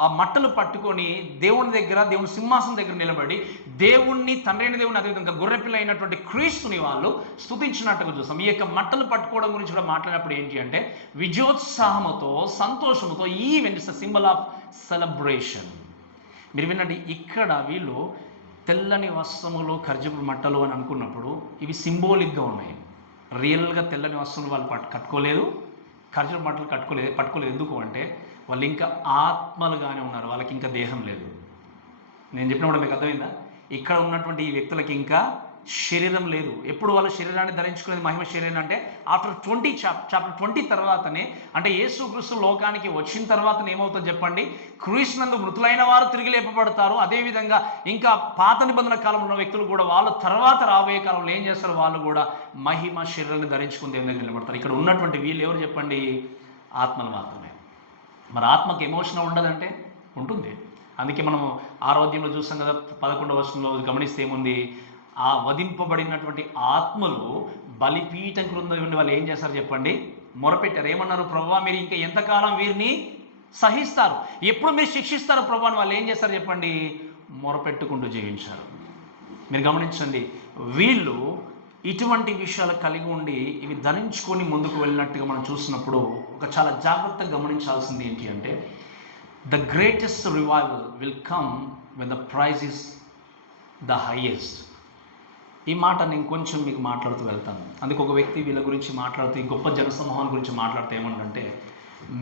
ఆ మట్టలు పట్టుకొని దేవుని దగ్గర, దేవుని సింహాసనం దగ్గర నిలబడి దేవుణ్ణి, తండ్రి అయిన దేవుని, అదేవిధంగా గొర్రెపిల్ల అయినటువంటి క్రీస్తుని వాళ్ళు స్తుతించినట్టుగా చూస్తాం. ఈ యొక్క మట్టలు పట్టుకోవడం గురించి కూడా మాట్లాడినప్పుడు ఏంటి అంటే విజయోత్సాహముతో, సంతోషముతో, even it's symbol of celebration. మీరు వినండి, ఇక్కడ వీళ్ళు తెల్లని వస్త్రములు, ఖర్జూరపు మట్టలు అని అనుకున్నప్పుడు ఇవి సింబోలిక్గా ఉన్నాయి. రియల్గా తెల్లని వస్త్రములు వాళ్ళు కట్టుకోలేదు, ఖర్జూరపు మట్టలు పట్టుకోలేదు. ఎందుకు అంటే వాళ్ళు ఇంకా ఆత్మలుగానే ఉన్నారు, వాళ్ళకి ఇంకా దేహం లేదు. నేను చెప్పినప్పుడు మీకు అర్థమైందా? ఇక్కడ ఉన్నటువంటి ఈ వ్యక్తులకి ఇంకా శరీరం లేదు. ఎప్పుడు వాళ్ళ శరీరాన్ని ధరించుకునేది మహిమ శరీరం అంటే ఆఫ్టర్ చాప్టర్ 20 తర్వాతనే, అంటే యేసుక్రీస్తు లోకానికి వచ్చిన తర్వాతనే ఏమవుతుంది చెప్పండి? క్రీస్తునందు మృతులైన వారు తిరిగి లేపబడతారు. అదేవిధంగా ఇంకా పాత నిబంధన కాలంలో ఉన్న వ్యక్తులు కూడా వాళ్ళు తర్వాత రాబోయే కాలంలో ఏం చేస్తారు? వాళ్ళు కూడా మహిమ శరీరాన్ని ధరించుకుని దేవుని దగ్గర నిలబడతారు. ఇక్కడ ఉన్నటువంటి వీళ్ళు ఎవరు చెప్పండి? ఆత్మలు మాత్రమే. మరి ఆత్మకి ఎమోషన్ ఉండదంటే ఉంటుంది. అందుకే మనం ఆరోగ్యంలో చూస్తాం కదా, 11వ వచనంలో గమనిస్తే ఏముంది? ఆ వధింపబడినటువంటి ఆత్మలు బలిపీఠం క్రింద ఉండి వాళ్ళు ఏం చేస్తారు చెప్పండి? మొరపెట్టారు. ఏమన్నారు? ప్రభువా, మీరు ఇంకా ఎంతకాలం వీరిని సహిస్తారు? ఎప్పుడు మీరు శిక్షిస్తారు ప్రభువా అని వాళ్ళు ఏం చేస్తారు చెప్పండి? మొరపెట్టుకుంటూ జీవించారు. మీరు గమనించండి, వీళ్ళు ఇటువంటి విషయాలు కలిగి ఉండి ఇవి ధరించుకొని ముందుకు వెళ్ళినట్టుగా మనం చూసినప్పుడు ఒక చాలా జాగ్రత్తగా గమనించాల్సింది ఏంటి అంటే the greatest revival will come when the prize is the highest. ఈ మాట నేను కొంచెం మీకు మాట్లాడుతూ వెళ్తాను. అందుకు ఒక వ్యక్తి వీళ్ళ గురించి మాట్లాడుతూ, ఈ గొప్ప జనసమూహం గురించి మాట్లాడుతూ ఏమన్నాడంటే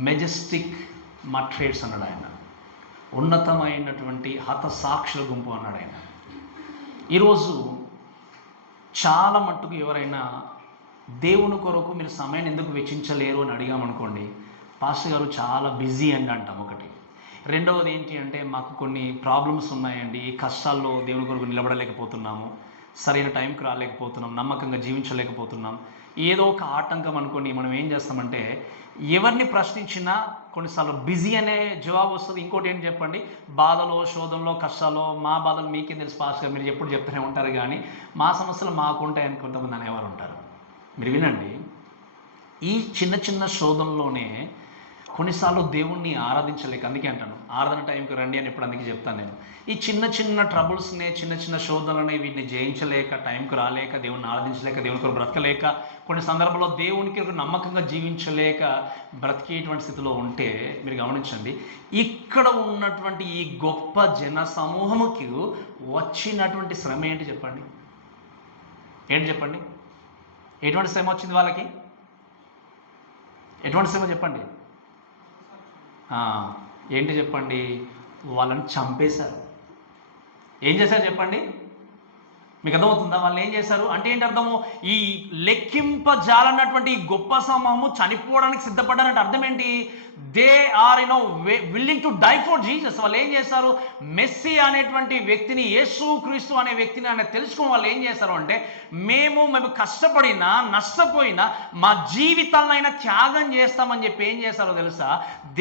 మెజెస్టిక్ మట్రేడ్స్ అన్నాడు ఆయన. ఉన్నతమైనటువంటి హతసాక్షుల గుంపు అన్నాడు ఆయన. ఈరోజు చాలా మట్టుకు ఎవరైనా దేవుని కొరకు మీరు సమయాన్ని ఎందుకు వెచ్చించలేరు అని అడిగామనుకోండి, పాస్టర్ గారు చాలా బిజీ అండి అంటాం ఒకటి. రెండవది ఏంటి అంటే మాకు కొన్ని ప్రాబ్లమ్స్ ఉన్నాయండి, ఈ కష్టాల్లో దేవుని కొరకు నిలబడలేకపోతున్నాము, సరైన టైంకి రాలేకపోతున్నాం, నమ్మకంగా జీవించలేకపోతున్నాం, ఏదో ఒక ఆటంకం అనుకొని మనం ఏం చేస్తామంటే ఎవరిని ప్రశ్నించినా కొన్నిసార్లు బిజీ అనే జవాబు వస్తుంది. ఇంకోటి ఏంటి చెప్పండి? బాధలో, శోధంలో, కష్టాల్లో మా బాధలు మీకేం తెలుసు పాస్టర్, మీరు ఎప్పుడు చెప్తూనే ఉంటారు కానీ మా సమస్యలు మాకుంటాయని కొంతమంది అనేవారు ఉంటారు. మీరు వినండి, ఈ చిన్న చిన్న శోధంలోనే కొన్నిసార్లు దేవుణ్ణి ఆరాధించలేక, అందుకే అంటాను ఆరాధన టైంకి రండి అని ఎప్పుడు అందుకే చెప్తాను నేను. ఈ చిన్న చిన్న ట్రబుల్స్నే, చిన్న చిన్న శోధనలని వీటిని జయించలేక, టైంకి రాలేక, దేవుణ్ణి ఆరాధించలేక, దేవుని కొరకు బ్రతకలేక, కొన్ని సందర్భాల్లో దేవునికి నమ్మకంగా జీవించలేక బ్రతికేటువంటి స్థితిలో ఉంటే మీరు గమనించండి, ఇక్కడ ఉన్నటువంటి ఈ గొప్ప జన సమూహముకి వచ్చినటువంటి శ్రమ ఏంటి చెప్పండి? ఏంటి చెప్పండి? ఎటువంటి శ్రమ వచ్చింది వాళ్ళకి? ఎటువంటి శ్రమ చెప్పండి? ఏంటి చెప్పండి? వాళ్ళని చంపేశారు. ఏం చేశారు చెప్పండి? మీకు అర్థమవుతుందా? వాళ్ళు ఏం చేశారు అంటే ఏంటి అర్థము? ఈ లెక్కింపజాలన్నటువంటి గొప్ప సమూహము చనిపోవడానికి సిద్ధపడ్డారంటే అర్థం ఏంటి? They are willing to die for Jesus. వాళ్ళు ఏం చేశారు? మెస్సీ అనేటువంటి వ్యక్తిని, యేసు క్రీస్తు అనే వ్యక్తిని ఆయన తెలుసుకుని వాళ్ళు ఏం చేశారు అంటే మేము కష్టపడినా, నష్టపోయినా మా జీవితాలనైనా త్యాగం చేస్తామని చెప్పి ఏం చేశారో తెలుసా?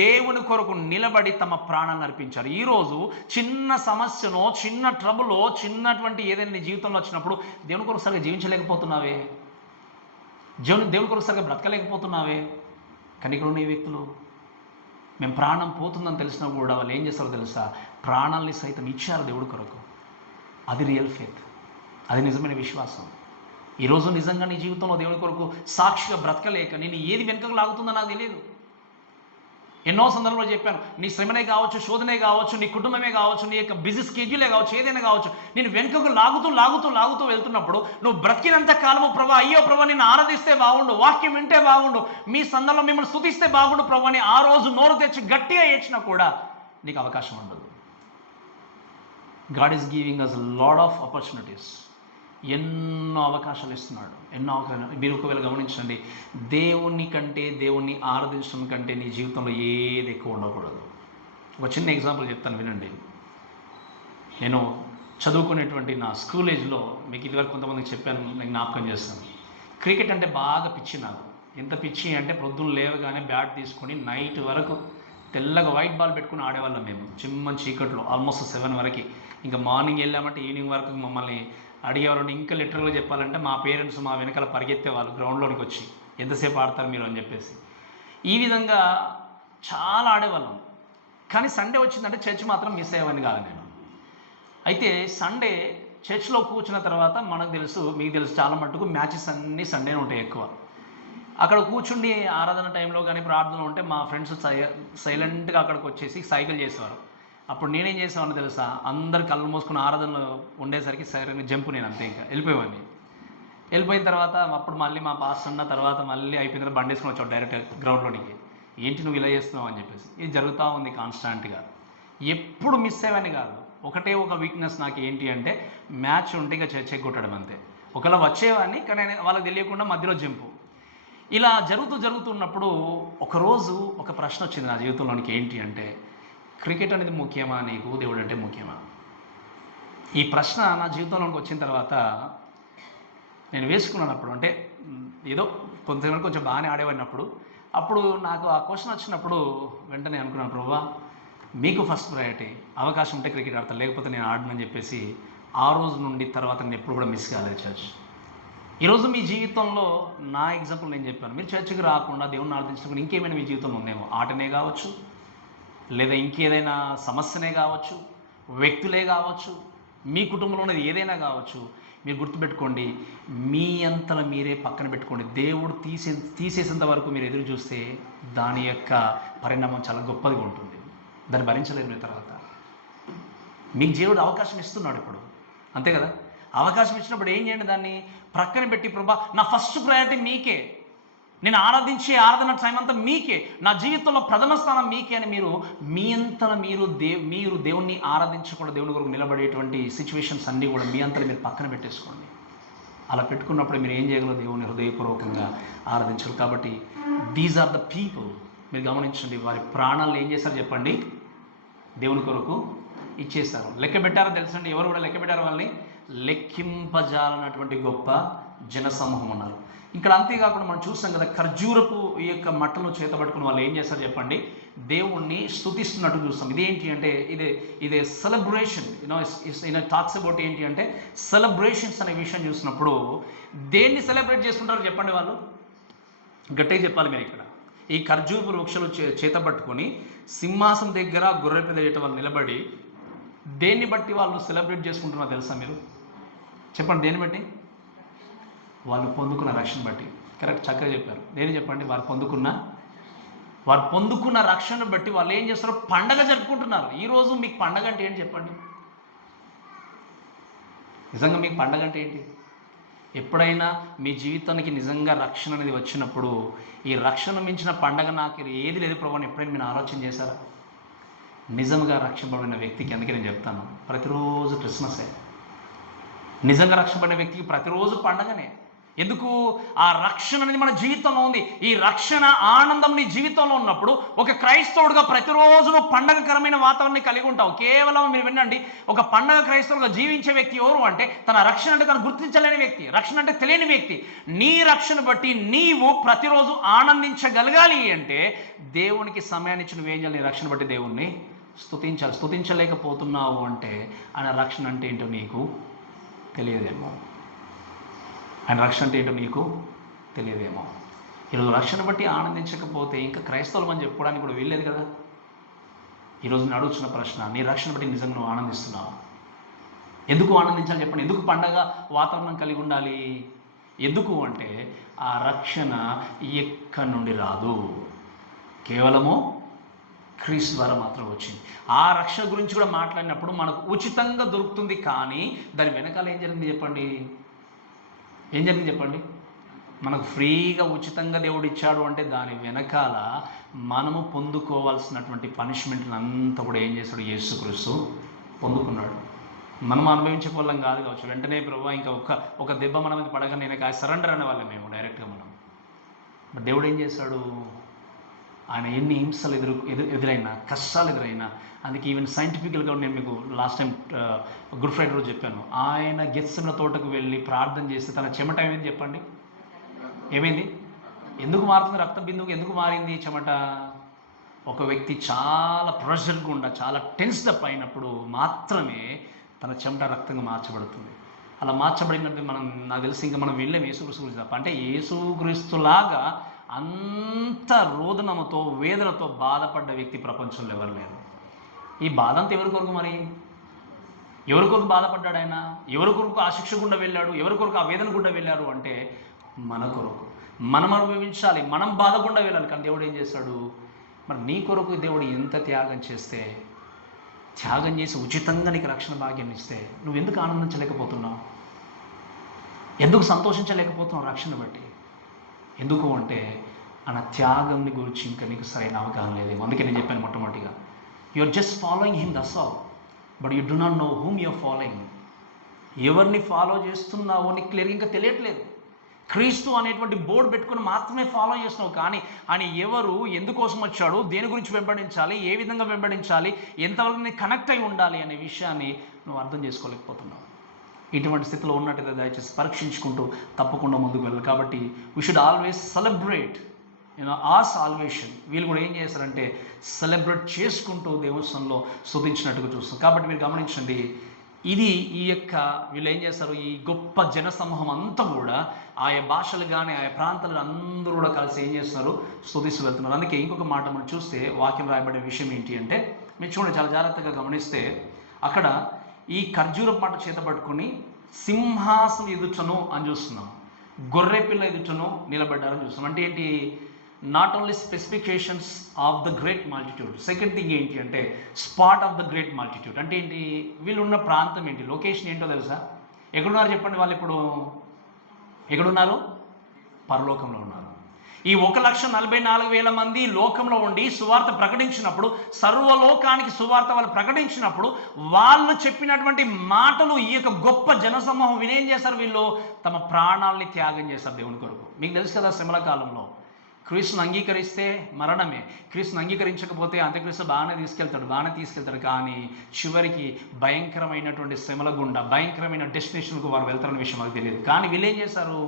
దేవుని కొరకు నిలబడి తమ ప్రాణాన్ని అర్పించారు. ఈరోజు చిన్న సమస్యనో, చిన్న ట్రబులో, చిన్నటువంటి ఏదైనా నీ జీవితంలో వచ్చినప్పుడు దేవుని కొరకు సరిగా జీవించలేకపోతున్నావే, దేవుని కొరకు సరిగా బ్రతకలేకపోతున్నావే. కానీ ఇక్కడ ఉన్న ఈ వ్యక్తులు మేము ప్రాణం పోతుందని తెలిసినా కూడా వాళ్ళు ఏం చేస్తారో తెలుసా? ప్రాణాలని సైతం ఇచ్చారు దేవుడి కొరకు. అది రియల్ ఫెయిత్, అది నిజమైన విశ్వాసం. ఈరోజు నిజంగా నీ జీవితంలో దేవుడి కొరకు సాక్షిగా బ్రతకలేక నేను ఏది వెనుకకు లాగుతుందో నాకు తెలియదు. ఎన్నో సందర్భాలు చెప్పాను, నీ శ్రమనే కావచ్చు, శోధనే కావచ్చు, నీ కుటుంబమే కావచ్చు, నీ యొక్క బిజీ స్కెడ్యూలే కావచ్చు, ఏదైనా కావచ్చు, నేను వెనుకకు లాగుతూ వెళ్తున్నప్పుడు నువ్వు బ్రతికినంత కాలము ప్రభా, అయ్యో ప్రభా నిన్ను ఆరాధిస్తే బాగుండు, వాక్యం వింటే బాగుండు, మీ సందర్భంలో మిమ్మల్ని స్తుతిస్తే బాగుండు ప్రభా అని ఆ రోజు నోరు తెచ్చి గట్టిగా ఏడ్చినా కూడా నీకు అవకాశం ఉండదు. God is giving us lot of opportunities. ఎన్నో అవకాశాలు ఇస్తున్నాడు, ఎన్నో అవకాశాలు. మీరు ఒకవేళ గమనించండి, దేవుని కంటే, దేవుణ్ణి ఆరాధించడం కంటే నీ జీవితంలో ఏది ఎక్కువ ఉండకూడదు. ఒక చిన్న ఎగ్జాంపుల్ చెప్తాను వినండి. నేను చదువుకునేటువంటి నా స్కూల్ ఏజ్లో మీకు ఇదివరకు కొంతమందికి చెప్పాను, నేను జ్ఞాపకం చేస్తాను. క్రికెట్ అంటే బాగా పిచ్చి నాకు. ఎంత పిచ్చి అంటే పొద్దున్న లేవగానే బ్యాట్ తీసుకొని నైట్ వరకు తెల్లగా వైట్ బాల్ పెట్టుకుని ఆడేవాళ్ళం మేము చిమ్మని చీకట్లో ఆల్మోస్ట్ 7 వరకు. ఇంకా మార్నింగ్ వెళ్ళామంటే ఈవినింగ్ వరకు మమ్మల్ని అడిగేవారు. ఇంకా లిటరల్గా చెప్పాలంటే మా పేరెంట్స్ మా వెనకాల పరిగెత్తేవాళ్ళు గ్రౌండ్లోనికి వచ్చి, ఎంతసేపు ఆడతారు మీరు అని చెప్పేసి. ఈ విధంగా చాలా ఆడేవాళ్ళం. కానీ సండే వచ్చిందంటే చర్చ్ మాత్రం మిస్ అయ్యేవాడిని కాదు నేను. అయితే సండే చర్చ్లో కూర్చున్న తర్వాత మనకు తెలుసు, మీకు తెలుసు, చాలా మటుకు మ్యాచెస్ అన్నీ సండేనే ఉంటాయి ఎక్కువ. అక్కడ కూర్చుండి ఆరాధన టైంలో కానీ ప్రార్థన ఉంటే మా ఫ్రెండ్స్ సైలెంట్గా అక్కడికి వచ్చేసి సైకిల్ చేసేవారు. అప్పుడు నేనేం చేసేవాడిని తెలుసా, అందరు కళ్ళు మూసుకుని ఆరాధనలో ఉండేసరికి సైలెంట్గా జంపు, నేను అంతే ఇంకా వెళ్ళిపోయేవాడిని. వెళ్ళిపోయిన తర్వాత అప్పుడు మళ్ళీ మా పాస్ అన్న తర్వాత మళ్ళీ అయిపోయిన తర్వాత బండి వేసుకుని వచ్చాడు డైరెక్ట్ గ్రౌండ్లోనికి. ఏంటి నువ్వు ఇలా చేస్తున్నావు అని చెప్పేసి. ఇది జరుగుతూ ఉంది కాన్స్టాంట్గా, ఎప్పుడు మిస్ అయ్యేవాడిని కాదు. ఒకటే ఒక వీక్నెస్ నాకు ఏంటి అంటే, మ్యాచ్ ఉంటే ఇక చెక్ కొట్టడం అంతే. ఒకవేళ వచ్చేవాడిని కానీ వాళ్ళకి తెలియకుండా మధ్యలో జంపు. ఇలా జరుగుతున్నప్పుడు ఒకరోజు ఒక ప్రశ్న వచ్చింది నా జీవితంలోనికి. ఏంటి అంటే, క్రికెట్ అనేది ముఖ్యమా నీకు, దేవుడు అంటే ముఖ్యమా? ఈ ప్రశ్న నా జీవితంలోకి వచ్చిన తర్వాత నేను వేసుకున్నాను. అప్పుడు అంటే ఏదో కొంచెం బాగానే ఆడేవాడినప్పుడు. అప్పుడు నాకు ఆ క్వశ్చన్ వచ్చినప్పుడు వెంటనే అనుకున్నాను, ప్రభువా మీకు ఫస్ట్ ప్రయారిటీ, అవకాశం ఉంటే క్రికెట్ ఆడతాను, లేకపోతే నేను ఆడనని చెప్పేసి ఆ రోజు నుండి తర్వాత నేను ఎప్పుడు కూడా మిస్ కాలేదు చర్చ్. ఈరోజు మీ జీవితంలో నా ఎగ్జాంపుల్ నేను చెప్పాను. మీరు చర్చికి రాకుండా దేవుణ్ణి ఆరాధించకుండా ఇంకేమైనా మీ జీవితంలో ఉందేమో, ఆటనే కావచ్చు, లేదా ఇంకేదైనా సమస్యనే కావచ్చు, వ్యక్తులే కావచ్చు, మీ కుటుంబంలో ఉన్నది ఏదైనా కావచ్చు. మీరు గుర్తుపెట్టుకోండి, మీ అంతలో మీరే పక్కన పెట్టుకోండి. దేవుడు తీసేసేంత వరకు మీరు ఎదురు చూస్తే దాని యొక్క పరిణామం చాలా గొప్పదిగా ఉంటుంది. దాన్ని భరించలేరు మీరు తర్వాత. మీకు దేవుడు అవకాశం ఇస్తున్నాడు ఇప్పుడు, అంతే కదా. అవకాశం ఇచ్చినప్పుడు ఏం చేయండి, దాన్ని ప్రక్కన పెట్టి, ప్రభా నా ఫస్ట్ ప్రయారిటీ మీకే, నేను ఆరాధించే ఆరాధన టైం అంతా మీకే, నా జీవితంలో ప్రథమ స్థానం మీకే అని మీరు మీ అంతలో మీరు దేవుణ్ణి ఆరాధించకుండా దేవుని కొరకు నిలబడేటువంటి సిచ్యువేషన్స్ అన్నీ కూడా మీ అంతలో మీరు పక్కన పెట్టేసుకోండి. అలా పెట్టుకున్నప్పుడు మీరు ఏం చేయగలరు, దేవుని హృదయపూర్వకంగా ఆరాధించరు. కాబట్టి దీస్ ఆర్ ద పీపుల్. మీరు గమనించండి, వారి ప్రాణాలను ఏం చేశారు చెప్పండి, దేవుని కొరకు ఇచ్చేశారు. లెక్క పెట్టారో తెలుసండి, ఎవరు కూడా లెక్క పెట్టారు, వాళ్ళని లెక్కింపజాలన్నటువంటి గొప్ప జనసమూహం ఉన్నారు ఇక్కడ. అంతేకాకుండా మనం చూస్తాం కదా, ఖర్జూరపు ఈ యొక్క మట్టలను చేతబట్టుకుని వాళ్ళు ఏం చేస్తారు చెప్పండి, దేవుణ్ణి స్తుతిస్తున్నట్టు చూస్తాం. ఇదేంటి అంటే ఇదే సెలబ్రేషన్. యూనో టాక్స్ అబౌట్ ఏంటి అంటే సెలబ్రేషన్స్ అనే విషయం చూసినప్పుడు దేన్ని సెలబ్రేట్ చేసుకుంటారో చెప్పండి వాళ్ళు, గట్టిగా చెప్పాలి మీరు. ఇక్కడ ఈ ఖర్జూరపు వృక్షాలు చేతబట్టుకొని సింహాసం దగ్గర గొర్రె పిల్ల వాళ్ళు నిలబడి దేన్ని బట్టి వాళ్ళు సెలబ్రేట్ చేసుకుంటున్నారో తెలుసా మీరు? చెప్పండి, దేన్ని బట్టి? వాళ్ళు పొందుకున్న రక్షణ బట్టి. కరెక్ట్, చక్కగా చెప్పారు. నేను చెప్పండి, వారు పొందుకున్న రక్షణ బట్టి వాళ్ళు ఏం చేస్తారో పండగ జరుపుకుంటున్నారు. ఈరోజు మీకు పండగ అంటే ఏంటి చెప్పండి? నిజంగా మీకు పండగ అంటే ఏంటి? ఎప్పుడైనా మీ జీవితానికి నిజంగా రక్షణ అనేది వచ్చినప్పుడు, ఈ రక్షణ మించిన పండగ నాకు ఏది లేదు ప్రభు అని ఎప్పుడైనా మీరు ఆలోచన చేశారా? నిజంగా రక్షింపబడిన వ్యక్తికి, అందుకే నేను చెప్తాను, ప్రతిరోజు క్రిస్మసే. నిజంగా రక్షింపబడిన వ్యక్తికి ప్రతిరోజు పండగనే. ఎందుకు? ఆ రక్షణ అనేది మన జీవితంలో ఉంది. ఈ రక్షణ ఆనందం నీ జీవితంలో ఉన్నప్పుడు ఒక క్రైస్తవుడుగా ప్రతిరోజు నువ్వు పండగకరమైన వాతావరణాన్ని కలిగి ఉంటావు. కేవలం మీరు వినండి, ఒక పండగ క్రైస్తవుడుగా జీవించే వ్యక్తి ఎవరు అంటే, తన రక్షణ అంటే తను గుర్తించలేని వ్యక్తి, రక్షణ అంటే తెలియని వ్యక్తి. నీ రక్షణ బట్టి నీవు ప్రతిరోజు ఆనందించగలగాలి అంటే దేవునికి సమయాన్ని ఇచ్చి నువ్వేం చేయాలి? నీ రక్షణ బట్టి దేవుణ్ణి స్తుతించాలి. స్తుతించలేకపోతున్నావు అంటే ఆయన రక్షణ అంటే ఏంటో నీకు తెలియదేమో. ఆయన రక్షణ అంటే ఏంటో నీకు తెలియదేమో. ఈరోజు రక్షణ బట్టి ఆనందించకపోతే ఇంకా క్రైస్తవులు అని చెప్పుకోవడానికి కూడా వీల్లేదు కదా. ఈరోజు నేను అడుగుతున్న ప్రశ్న, నీ రక్షణ బట్టి నిజంగా నువ్వు ఆనందిస్తున్నావు? ఎందుకు ఆనందించాలి చెప్పండి? ఎందుకు పండగ వాతావరణం కలిగి ఉండాలి? ఎందుకు అంటే ఆ రక్షణ ఎక్కడి నుండి రాదు, కేవలము క్రీస్తు ద్వారా మాత్రం వచ్చింది. ఆ రక్షణ గురించి కూడా మాట్లాడినప్పుడు మనకు ఉచితంగా దొరుకుతుంది, కానీ దాని వెనకాల ఏం జరిగింది చెప్పండి? ఏం జరిగింది చెప్పండి? మనకు ఫ్రీగా ఉచితంగా దేవుడు ఇచ్చాడు అంటే దాని వెనకాల మనము పొందుకోవాల్సినటువంటి పనిష్మెంట్ని అంతా కూడా ఏం చేశాడు? యేసుక్రీస్తు పొందుకున్నాడు. మనం అనుభవించే వాళ్ళం కాదు కావచ్చు. వెంటనే ప్రభు ఇంకా ఒక దెబ్బ మన మీద పడగా నేను సరెండర్ అనే వాళ్ళం మేము డైరెక్ట్గా మనం. బట్ దేవుడు ఏం చేశాడు? ఆయన ఎన్ని హింసలు ఎదురైనా, కష్టాలు ఎదురైనా, అందుకే ఈవెన్ సైంటిఫికల్గా నేను మీకు లాస్ట్ టైం గుడ్ ఫ్రైడే రోజు చెప్పాను, ఆయన గెత్సెమనే తోటకు వెళ్ళి ప్రార్థన చేస్తే తన చెమట ఏమైంది చెప్పండి? ఏమైంది? ఎందుకు మారుతుంది? రక్త బిందువుకి ఎందుకు మారింది చెమట? ఒక వ్యక్తి చాలా ప్రెషర్ గుండా చాలా టెన్స్డప్ అయినప్పుడు మాత్రమే తన చెమట రక్తంగా మార్చబడుతుంది. అలా మార్చబడినట్టు నాకు తెలిసి ఇంకా మనం వెళ్ళాం యేసుక్రీస్తు గురించి తప్ప. అంటే యేసుక్రీస్తులాగా అంత రోదనముతో వేదనతో బాధపడ్డ వ్యక్తి ప్రపంచంలో ఎవరు లేరు. ఈ బాధ అంతా ఎవరి కొరకు? మరి ఎవరి కొరకు బాధపడ్డాడు ఆయన? ఎవరి కొరకు ఆ శిక్ష గుండా వెళ్ళాడు? ఎవరి కొరకు ఆ వేదన గుండా వెళ్ళారు అంటే మన కొరకు. మనం అనుభవించాలి, మనం బాధ గుండా వెళ్ళాలి. కానీ దేవుడు ఏం చేశాడు? మరి నీ కొరకు దేవుడు ఎంత త్యాగం చేస్తే, త్యాగం చేసి ఉచితంగా నీకు రక్షణ భాగ్యం ఇస్తే నువ్వు ఎందుకు ఆనందించలేకపోతున్నావు? ఎందుకు సంతోషించలేకపోతున్నావు రక్షణ బట్టి? ఎందుకు అంటే ఆయన త్యాగంని గురించి ఇంకా నీకు సరైన అవగాహన లేదు. అందుకే నేను చెప్పాను మొట్టమొదటిగా, you are just following him, that's all, but you do not know whom you are following. ఎవరిని ఫాలో చేస్తున్నావో నీకు క్లియర్గా ఇంకా తెలియట్లేదు. క్రీస్తు అనేటువంటి బోర్డు పెట్టుకుని మాత్రమే ఫాలో చేస్తున్నావు, కానీ ఆయన ఎవరు, ఎందుకోసం వచ్చాడు, దేని గురించి వెంబడించాలి, ఏ విధంగా వెంబడించాలి, ఎంతవరకు నేను కనెక్ట్ అయి ఉండాలి అనే విషయాన్ని నువ్వు అర్థం చేసుకోలేకపోతున్నావు. ఇటువంటి స్థితిలో ఉన్నట్టుగా దయచేసి పరీక్షించుకుంటూ తప్పకుండా ముందుకు వెళ్ళాలి. కాబట్టి వీ షుడ్ ఆల్వేస్ సెలబ్రేట్ ఆ సాల్వేషన్. వీళ్ళు కూడా ఏం చేస్తారంటే సెలబ్రేట్ చేసుకుంటూ దేవస్థానంలో స్తుతించినట్టుగా చూస్తాం. కాబట్టి మీరు గమనించండి, ఇది ఈ యొక్క వీళ్ళు ఏం చేస్తారు, ఈ గొప్ప జన సమూహం అంతా కూడా ఆయా భాషలు కానీ ఆయా ప్రాంతాలు అందరూ కూడా కలిసి ఏం చేస్తున్నారు, స్తుతిస్తూ వెళ్తున్నారు. అందుకే ఇంకొక మాట మనం చూస్తే వాక్యం రాయబడే విషయం ఏంటి అంటే, మీరు చూడండి చాలా జాగ్రత్తగా గమనిస్తే, అక్కడ ఈ ఖర్జూర పంట చేత పట్టుకుని సింహాసనం ఎదుటను అని చూస్తున్నాం, గొర్రె పిల్ల ఎదుటను నిలబడ్డారని చూస్తున్నాం. అంటే ఏంటి? Not only specifications of the great multitude. Second thing ఏంటి అంటే spot of the great multitude. అంటే ఏంటి? వీళ్ళు ఉన్న ప్రాంతం ఏంటి, లొకేషన్ ఏంటో తెలుసా? ఎక్కడున్నారు చెప్పండి? వాళ్ళు ఇప్పుడు ఎక్కడున్నారు? పరలోకంలో ఉన్నారు. ఈ 1,44,000 మంది లోకంలో ఉండి సువార్త ప్రకటించినప్పుడు, సర్వలోకానికి సువార్త వాళ్ళు ప్రకటించినప్పుడు, వాళ్ళు చెప్పినటువంటి మాటలు ఈ యొక్క గొప్ప జనసమూహం వినేం చేస్తారు? వీళ్ళు తమ ప్రాణాలని త్యాగం చేస్తారు దేవుని కొరకు. మీకు తెలుసు కదా, శ్రమల కాలంలో క్రీస్తుని అంగీకరిస్తే మరణమే, క్రీస్తుని అంగీకరించకపోతే అంత్యక్రీస్తు బాగానే తీసుకెళ్తాడు. కానీ చివరికి భయంకరమైనటువంటి శ్రమల గుండా భయంకరమైన డెస్టినేషన్కు వారు వెళ్తారనే విషయం మాకు తెలియదు. కానీ వీళ్ళు ఏం చేశారు?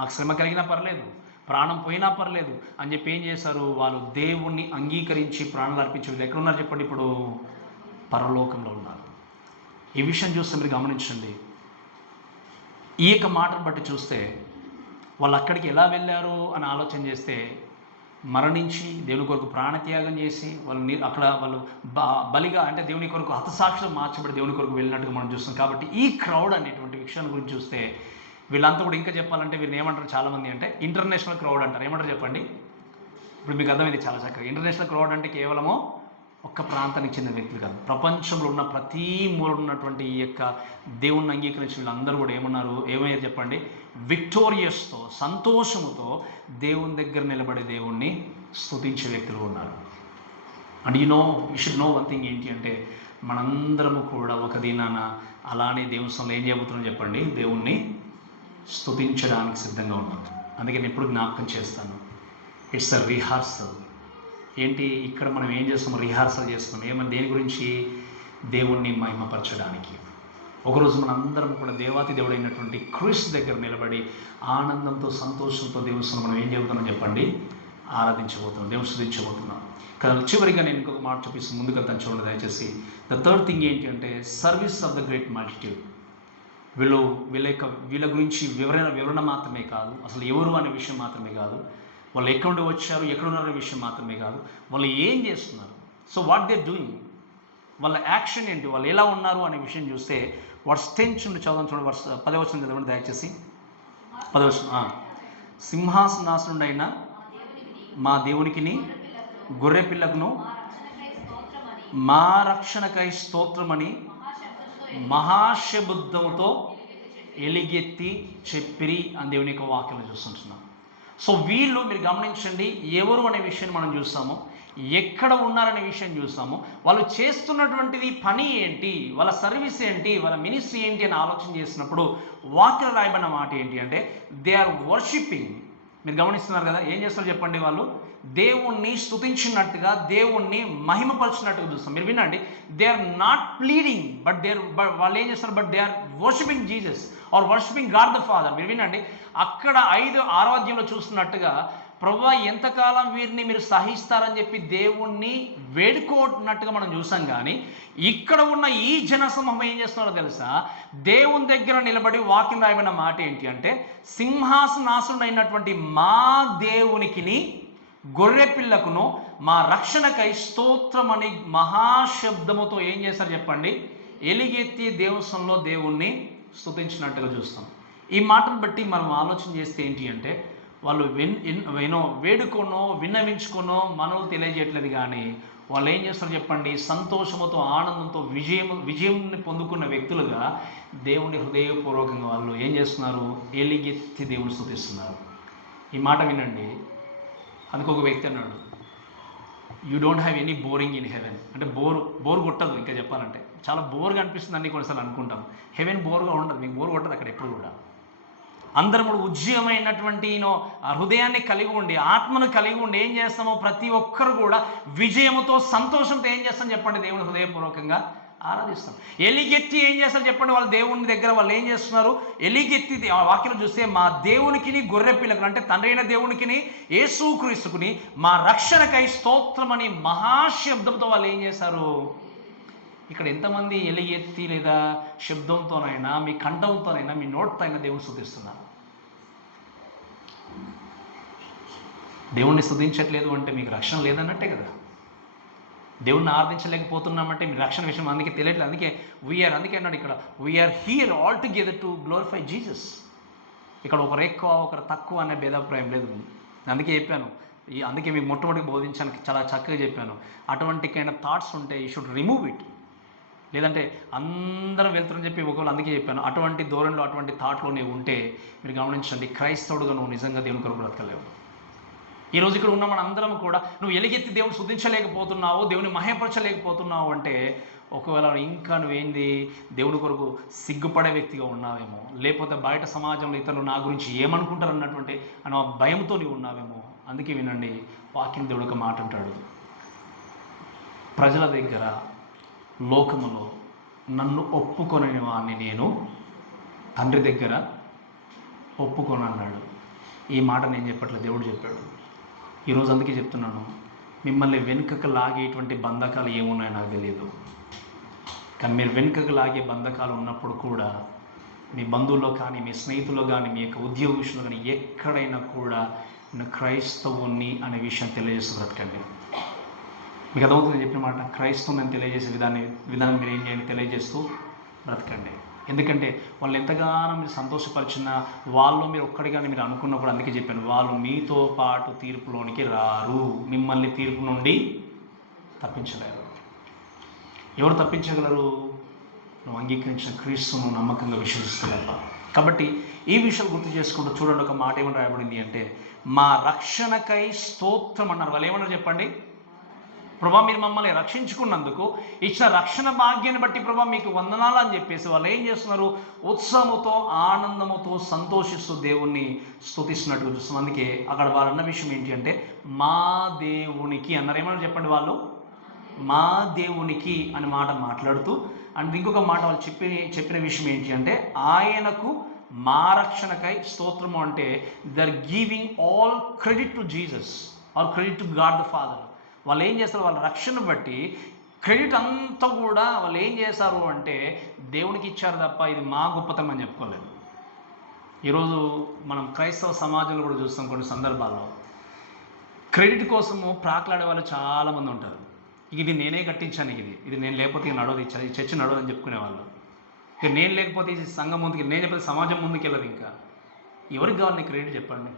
మాకు శ్రమ కలిగినా పర్లేదు, ప్రాణం పోయినా పర్లేదు అని చెప్పి ఏం చేశారు? వాళ్ళు దేవుణ్ణి అంగీకరించి ప్రాణాలు అర్పించే వీళ్ళు ఎక్కడున్నారు చెప్పండి? ఇప్పుడు పరలోకంలో ఉన్నారు. ఈ విషయం చూస్తే మీరు గమనించండి. ఈ యొక్క మాటను బట్టి చూస్తే వాళ్ళు అక్కడికి ఎలా వెళ్ళారు అని ఆలోచన చేస్తే, మరణించి దేవుని కొరకు ప్రాణత్యాగం చేసి అక్కడ వాళ్ళు బలిగా, అంటే దేవుని కొరకు హతసాక్షులు మార్చబడి దేవుని కొరకు వెళ్ళినట్టుగా మనం చూస్తాం. కాబట్టి ఈ క్రౌడ్ అనేటువంటి విషయాన్ని గురించి చూస్తే వీళ్ళంతా కూడా ఇంకా చెప్పాలంటే వీళ్ళు ఏమంటారు చాలామంది అంటే ఇంటర్నేషనల్ క్రౌడ్ అంటారు. ఏమంటారు చెప్పండి? ఇప్పుడు మీకు అర్థమైంది చాలా చక్కగా. ఇంటర్నేషనల్ క్రౌడ్ అంటే కేవలము ఒక్క ప్రాంతానికి చెందిన వ్యక్తులు కాదు, ప్రపంచంలో ఉన్న ప్రతి మూల ఉన్నటువంటి ఈ యొక్క దేవుణ్ణి అంగీకరించిన వీళ్ళందరూ కూడా ఏమయ్యారు చెప్పండి? విక్టోరియస్తో, సంతోషముతో దేవుని దగ్గర నిలబడే దేవుణ్ణి స్తుతించే వ్యక్తులు ఉన్నారు. And you should know one thing ఏంటి అంటే, మనందరము కూడా ఒక దినాన అలానే దేవుని సన్నిధిలో ఏం చేయబోతున్నాం చెప్పండి? దేవుణ్ణి స్తుతించడానికి సిద్ధంగా ఉన్నాం. అందుకే నేను ఎప్పుడు జ్ఞాపకం చేస్తాను, ఇట్స్ అ రిహార్సల్. ఏంటి? ఇక్కడ మనం ఏం చేస్తాము? రిహార్సల్ చేస్తున్నాం. ఏమని? దేని గురించి? దేవుణ్ణి మహిమపరచడానికి. ఒకరోజు మనందరం కూడా దేవాతి దేవుడు అయినటువంటి క్రీస్తు దగ్గర నిలబడి ఆనందంతో సంతోషంతో దేవుని మనం ఏం చెబుతున్నాం చెప్పండి? ఆరాధించబోతున్నాం, దేవుని స్తుతించబోతున్నాం. కానీ చివరిగా నేను ఇంకొక మాట చూపిస్తాను, ముందుకు వెళ్తాను చూడండి దయచేసి. ద థర్డ్ థింగ్ ఏంటి అంటే service of the great multitude. వీళ్ళ గురించి వివరణ మాత్రమే కాదు, అసలు ఎవరు అనే విషయం మాత్రమే కాదు, వాళ్ళు ఎక్కడి నుండి వచ్చారు, ఎక్కడున్నారనే విషయం మాత్రమే కాదు, వాళ్ళు ఏం చేస్తున్నారు, సో వాట్ దే డూయింగ్, వాళ్ళ యాక్షన్ ఏంటి, వాళ్ళు ఎలా ఉన్నారు అనే విషయం చూస్తే వర్స్ 10 నుండి చదవడం చూడండి. వర్స్ 10వ వచనం చదవండి దయచేసి. 10వ వచనం. సింహాసనాసనుడైన మా దేవునికిని గొర్రె పిల్లకును మా రక్షణకై స్తోత్రమని మహాశబ్దముతో ఎలిగెత్తి చెప్పిరి అని దేవుని యొక్క వాక్యాలను చూస్తుంటున్నాం. సో వీళ్ళు మీరు గమనించండి, ఎవరు అనే విషయాన్ని మనం చూస్తాము, ఎక్కడ ఉన్నారనే విషయం చూస్తాము, వాళ్ళు చేస్తున్నటువంటిది పని ఏంటి, వాళ్ళ సర్వీస్ ఏంటి, వాళ్ళ మినిస్ట్రీ ఏంటి అని ఆలోచన చేసినప్పుడు వాక్యం రాయబడిన మాట ఏంటి అంటే దే ఆర్ వర్షిపింగ్. మీరు గమనిస్తున్నారు కదా, ఏం చేస్తారు చెప్పండి? వాళ్ళు దేవుణ్ణి స్తుతించినట్టుగా, దేవుణ్ణి మహిమపరిచినట్టుగా చూస్తాం. మీరు వినండి, they are not pleading but వాళ్ళు ఏం చేస్తారు? But they are worshipping Jesus or worshipping God the Father. మీరు వినండి, అక్కడ 5-6వ అధ్యాయంలో చూస్తున్నట్టుగా ప్రభువా ఎంతకాలం వీరిని మీరు సహిస్తారని చెప్పి దేవుణ్ణి వేడుకోనట్టుగా మనం చూసాం. కానీ ఇక్కడ ఉన్న ఈ జనసమూహం ఏం చేస్తున్నారో తెలుసా? దేవుని దగ్గర నిలబడి వాక్యం రాయబడిన మాట ఏంటి అంటే, సింహాసనాసుడైనటువంటి మా దేవునికిని గొర్రె పిల్లకును మా రక్షణకై స్తోత్రమని మహాశబ్దముతో ఏం చేశారు చెప్పండి? ఎలిగెత్తి దేవస్థంలో దేవుణ్ణి స్తుతించినట్టుగా చూస్తాం. ఈ మాటను బట్టి మనం ఆలోచన చేస్తే ఏంటి అంటే, వాళ్ళు వేడుకోనో విన్నవించుకోనో మనలు తెలియజేయట్లేదు, కానీ వాళ్ళు ఏం చేస్తారు చెప్పండి? సంతోషముతో ఆనందంతో విజయంని పొందుకున్న వ్యక్తులుగా దేవుని హృదయపూర్వకంగా వాళ్ళు ఏం చేస్తున్నారు? ఎలిగెత్తి దేవుని స్తుతిస్తున్నారు. ఈ మాట వినండి. అందుకు ఒక వ్యక్తి అన్నాడు, you don't have any boring in heaven. అంటే బోర్ కొట్టదు. ఇంకా చెప్పాలంటే చాలా బోర్గా అనిపిస్తుంది అన్ని కొన్నిసార్లు అనుకుంటాం. హెవెన్ బోర్గా ఉండదు, మీకు బోర్ కొట్టదు అక్కడ ఎప్పుడు కూడా. అందరం కూడా ఉజ్జీవమైనటువంటి హృదయాన్ని కలిగి ఉండి, ఆత్మను కలిగి ఉండి ఏం చేస్తామో ప్రతి ఒక్కరు కూడా విజయముతో సంతోషంతో ఏం చేస్తాం చెప్పండి? దేవుని హృదయపూర్వకంగా ఆరాధిస్తాం. ఎలిగెత్తి ఏం చేస్తారు చెప్పండి? వాళ్ళ దేవుని దగ్గర వాళ్ళు ఏం చేస్తున్నారు? ఎలిగెత్తి వాక్యం చూస్తే మా దేవునికిని గొర్రె పిల్లకుని, అంటే తండ్రి అయిన దేవునికిని యేసుక్రీస్తుకుని మా రక్షణకై స్తోత్రమని మహాశబ్దంతో వాళ్ళు ఏం చేశారు? ఇక్కడ ఎంతమంది ఎలిగెత్తి లేదా శబ్దంతోనైనా మీ కంఠంతోనైనా మీ నోటితో అయినా దేవుని స్తుతిస్తున్నారు? దేవుణ్ణి స్తుతించట్లేదు అంటే మీకు రక్షణ లేదన్నట్టే కదా. దేవుణ్ణి ఆరాధించలేకపోతున్నామంటే మీ రక్షణ విషయం అందుకే తెలియట్లేదు. అందుకే అన్నాడు ఇక్కడ, we're here all together to glorify Jesus. ఇక్కడ ఒకరు ఎక్కువ ఒకరు తక్కువ అనే భేదాభిప్రాయం లేదు. అందుకే చెప్పాను, అందుకే మీకు మొట్టమొదటి బోధించడానికి చాలా చక్కగా చెప్పాను. అటువంటి కైండ్ ఆఫ్ థాట్స్ ఉంటే యూ షుడ్ రిమూవ్ ఇట్. లేదంటే అందరం వెళ్తారని చెప్పి ఒకవేళ అందుకే చెప్పాను, అటువంటి ధోరణిలో అటువంటి థాట్లో నీవు ఉంటే మీరు గమనించండి, క్రైస్తవుడుగా నువ్వు నిజంగా దేవుని కొరకు బ్రతకలేవు. ఈరోజు ఇక్కడ ఉన్న మన అందరం కూడా నువ్వు ఎలుగెత్తి దేవుని స్తుతించలేకపోతున్నావు, దేవుని మహిమపరచలేకపోతున్నావు అంటే ఒకవేళ ఇంకా నువ్వేంది దేవుని కొరకు సిగ్గుపడే వ్యక్తిగా ఉన్నావేమో, లేకపోతే బయట సమాజంలో ఇతరులు నా గురించి ఏమనుకుంటారు అన్నటువంటి భయంతో నీవు ఉన్నావేమో. అందుకే వినండి, వాక్యం దేవుడు ఒక మాట అంటాడు, ప్రజల దగ్గర లోకములో నన్ను ఒప్పుకొనని వాడిని నేను తండ్రి దగ్గర ఒప్పుకొని అన్నాడు. ఈ మాట నేను చెప్పట్లేదు, దేవుడు చెప్పాడు. ఈరోజు అందుకే చెప్తున్నాను, మిమ్మల్ని వెనుకకు లాగేటువంటి బంధకాలు ఏమున్నాయో నాకు తెలియదు, కానీ మీరు వెనుకకు లాగే బంధకాలు ఉన్నప్పుడు కూడా మీ బంధువుల్లో కానీ మీ స్నేహితుల్లో కానీ మీ యొక్క ఉద్యోగ విషయంలో కానీ ఎక్కడైనా కూడా నేను క్రైస్తవుని అనే విషయం తెలియజేస్తూ బ్రతకండి. మీకు అదవుతుంది చెప్పిన మాట, క్రైస్తవుని తెలియజేసే విధానం మీరు ఏం చేయండి? తెలియజేస్తూ బ్రతకండి. ఎందుకంటే వాళ్ళు ఎంతగానో మీరు సంతోషపరిచిన వాళ్ళు మీరు ఒక్కడిగానే మీరు అనుకున్నప్పుడు, అందుకే చెప్పాను, వాళ్ళు మీతో పాటు తీర్పులోనికి రారు, మిమ్మల్ని తీర్పు నుండి తప్పించలేరు. ఎవరు తప్పించగలరు? నువ్వు అంగీకరించిన క్రీస్తును నమ్మకంగా విశ్వసిస్తలేవా? కాబట్టి ఈ విషయాలు గుర్తు చేసుకుంటూ చూడండి, ఒక మాట ఏమని రాయబడింది అంటే, మా రక్షణకై స్తోత్రం అన్నారు. వాళ్ళు ఏమన్నారు చెప్పండి? ప్రభా మీరు మమ్మల్ని రక్షించుకున్నందుకు ఇచ్చిన రక్షణ భాగ్యాన్ని బట్టి ప్రభా మీకు వందనాలు అని చెప్పేసి వాళ్ళు ఏం చేస్తున్నారు? ఉత్సాహంతో ఆనందముతో సంతోషిస్తూ దేవుణ్ణి స్తుతిస్తున్నట్టుగా చూస్తున్నాం. అందుకే అక్కడ వాళ్ళు అన్న విషయం ఏంటి అంటే, మా దేవునికి అన్నారు. ఏమన్నా చెప్పండి? వాళ్ళు మా దేవునికి అని మాట మాట్లాడుతూ, అండ్ ఇంకొక మాట వాళ్ళు చెప్పిన విషయం ఏంటి అంటే, ఆయనకు మా రక్షణకై స్తోత్రము అంటే they are giving all credit to Jesus or credit to God the Father. వాళ్ళు ఏం చేస్తారు? వాళ్ళ రక్షణ బట్టి క్రెడిట్ అంతా కూడా వాళ్ళు ఏం చేశారు అంటే దేవునికి ఇచ్చారు తప్ప ఇది మా గొప్పతనం అని చెప్పుకోలేదు. ఈరోజు మనం క్రైస్తవ సమాజంలో కూడా చూస్తాం, కొన్ని సందర్భాల్లో క్రెడిట్ కోసము ప్రాకులాడే వాళ్ళు చాలామంది ఉంటారు. ఇది నేనే కట్టించాను, ఇది నేను లేకపోతే ఇది నడవదు, ఈ చర్చ నడవదు అని చెప్పుకునేవాళ్ళు. ఇక నేను లేకపోతే ఈ సంఘం ముందుకు, నేను చెప్పేది సమాజం ముందుకు వెళ్ళదు. ఇంకా ఎవరికి కావాలి నీ క్రెడిట్ చెప్పండి?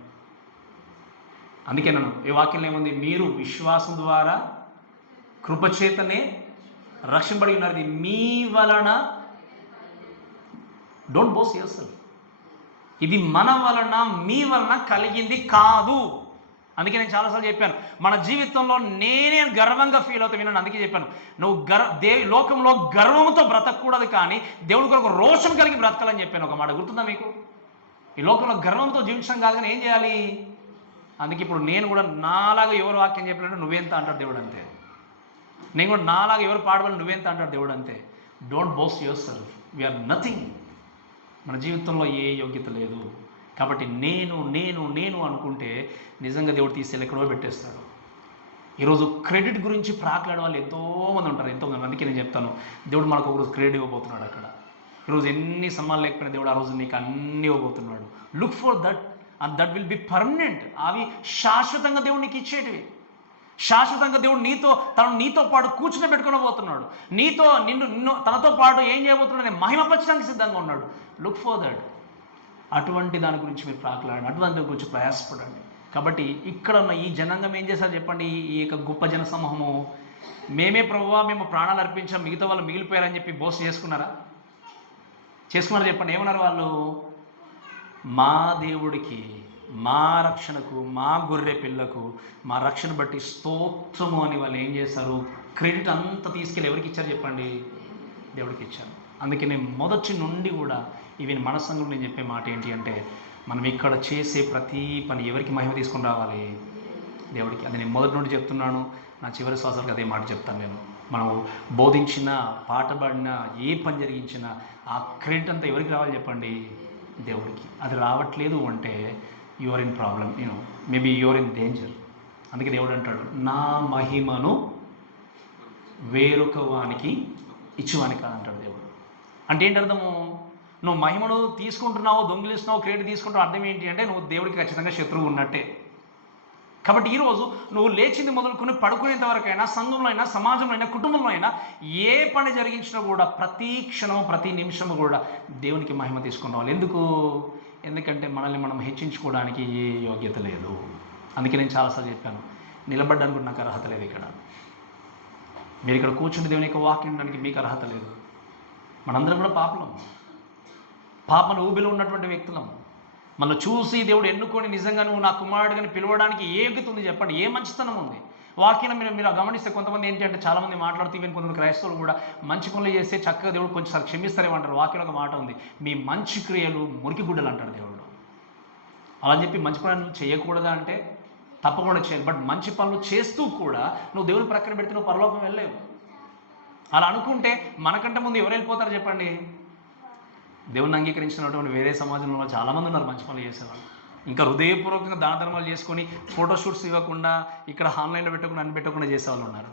అందుకే నన్ను ఈ వాక్యంలో ఏముంది? మీరు విశ్వాసం ద్వారా కృపచేతనే రక్షింపబడి ఉన్నారు, ఇది మీ వలన, డోంట్ బోస్ట్ యువర్సెల్ఫ్, ఇది మన వలన మీ వలన కలిగింది కాదు. అందుకే నేను చాలాసార్లు చెప్పాను, మన జీవితంలో నేనే గర్వంగా ఫీల్ అవుతా. విన్నాను, అందుకే చెప్పాను, నువ్వు లోకంలో గర్వంతో బ్రతకూడదు, కానీ దేవుడి కొరకు రోషం కలిగి బ్రతకాలని చెప్పాను. ఒక మాట గుర్తుందా మీకు? ఈ లోకంలో గర్వంతో జీవించడం కాదు, కానీ ఏం చేయాలి? అందుకే ఇప్పుడు నేను కూడా నాలాగా ఎవరు వాక్యం చెప్పినట్టు నువ్వెంత అంటాడు దేవుడు అంతే. నేను కూడా నాలాగా ఎవరు పాడవాలి నువ్వెంత అంటాడు దేవుడు అంతే. Don't boast yourself, we're nothing. మన జీవితంలో ఏ యోగ్యత లేదు, కాబట్టి నేను నేను నేను అనుకుంటే నిజంగా దేవుడు తీసుకెళ్ళి ఎక్కడో పెట్టేస్తాడు. ఈరోజు క్రెడిట్ గురించి ప్రాకులాడే వాళ్ళు ఎంతోమంది ఉంటారు, ఎంతోమంది. అందుకే నేను చెప్తాను, దేవుడు మనకు ఒకరోజు క్రెడిట్ ఇవ్వబోతున్నాడు. అక్కడ ఈరోజు ఎన్ని సమ్మాలు లేకపోయినా దేవుడు ఆ రోజు నీకు అన్నీ ఇవ్వబోతున్నాడు. Look for that and that will be permanent. అవి శాశ్వతంగా దేవుడు నీకు ఇచ్చేటివి. శాశ్వతంగా దేవుడు నీతో పాటు కూర్చుని పెట్టుకుని పోతున్నాడు. నిన్ను తనతో పాటు ఏం చేయబోతున్నాడు? మహిమపరచడానికి సిద్ధంగా ఉన్నాడు. Look for that. అటువంటి దాని గురించి మీరు ప్రాకులాడండి, అటువంటి దాని గురించి ప్రయాసపడండి. కాబట్టి ఇక్కడ ఉన్న ఈ జనాంగం ఏం చేశారు చెప్పండి? ఈ యొక్క గొప్ప జన సమూహము, మేమే ప్రభువా మేము ప్రాణాలు అర్పించాం, మిగతా వాళ్ళు మిగిలిపోయారని చెప్పి బోస్ట్ చేసుకున్నారా? చెప్పండి. ఏమన్నారు వాళ్ళు? మా దేవుడికి, మా రక్షణకు, మా గొర్రె పిల్లకు, మా రక్షణ బట్టి స్తోత్రము అని వాళ్ళు ఏం చేశారు? క్రెడిట్ అంతా తీసుకెళ్ళి ఎవరికి ఇచ్చారు చెప్పండి? దేవుడికి ఇచ్చారు. అందుకే నేను మొదటి నుండి కూడా ఈవెన్ మన సంఘంలో నేను చెప్పే మాట ఏంటి అంటే, మనం ఇక్కడ చేసే ప్రతి పని ఎవరికి మహిమ తీసుకొని రావాలి? దేవుడికి. అది నేను మొదటి నుండి చెప్తున్నాను, నా చివరి శ్వాసాలకు అదే మాట చెప్తాను నేను. మనం బోధించిన, పాట పాడిన, ఏ పని జరిగించినా ఆ క్రెడిట్ అంతా ఎవరికి రావాలి చెప్పండి? దేవుడికి. అది రావట్లేదు అంటే you are in problem, maybe you are in danger. అందుకే దేవుడు అంటాడు, నా మహిమను వేరొక వానికి ఇచ్చువాని కాదంటాడు దేవుడు. అంటే ఏంటి అర్థము? నువ్వు మహిమను తీసుకుంటున్నావు, దొంగిలిస్తున్నావు, క్రెడిట్ తీసుకుంటావు, అర్థం ఏంటి అంటే నువ్వు దేవుడికి ఖచ్చితంగా శత్రువు ఉన్నట్టే. కాబట్టి ఈరోజు నువ్వు లేచింది మొదలుకొని పడుకునేంత వరకైనా, సంఘంలో అయినా, సమాజంలో అయినా, కుటుంబంలో అయినా ఏ పని జరిగించినా కూడా ప్రతి క్షణము, ప్రతి నిమిషము కూడా దేవునికి మహిమ తీసుకుని రావాలి. ఎందుకంటే మనల్ని మనం హెచ్చించుకోవడానికి ఏ యోగ్యత లేదు. అందుకే నేను చాలాసార్లు చెప్పాను, నిలబడ్డానికి కూడా నాకు అర్హత లేదు. మీరు ఇక్కడ కూర్చుని దేవుని యొక్క వాక్యం వినడానికి మీకు అర్హత లేదు. మనందరం కూడా పాపను ఊబిలో ఉన్నటువంటి వ్యక్తులం. మనం చూసి దేవుడు ఎన్నుకొని నిజంగా నువ్వు నా కుమారుడిని పిలవడానికి ఏ యోగ్యత ఉంది చెప్పండి? ఏ మంచితనం ఉంది? వాక్యం మీరు గమనిస్తే కొంతమంది ఏంటి అంటే, చాలామంది మాట్లాడుతూ ఈవెన్ కొంతమంది క్రైస్తవులు కూడా మంచి పనులు చేస్తే చక్కగా దేవుడు కొంచెం క్షమిస్తారేమంటారు. వాక్యంలో ఒక మాట ఉంది, మీ మంచి క్రియలు మురికి గుడ్డలు అంటాడు దేవుడు. అలా చెప్పి మంచి పనులు చేయకూడదా అంటే తప్పకుండా చేయాలి. బట్ మంచి పనులు చేస్తూ కూడా నువ్వు దేవుని ప్రక్కన పెడితే నువ్వు పరలోకం వెళ్ళలేవు. అలా అనుకుంటే మనకంటే ముందు ఎవరు వెళ్ళిపోతారు చెప్పండి? దేవుని అంగీకరించినటువంటి వేరే సమాజంలో చాలామంది ఉన్నారు మంచి పనులు చేసేవాళ్ళు. ఇంకా హృదయపూర్వకంగా దాన ధర్మాలు చేసుకొని ఫోటోషూట్స్ ఇవ్వకుండా, ఇక్కడ ఆన్లైన్లో పెట్టకుండా, అన్ని పెట్టకుండా చేసేవాళ్ళు ఉన్నారు.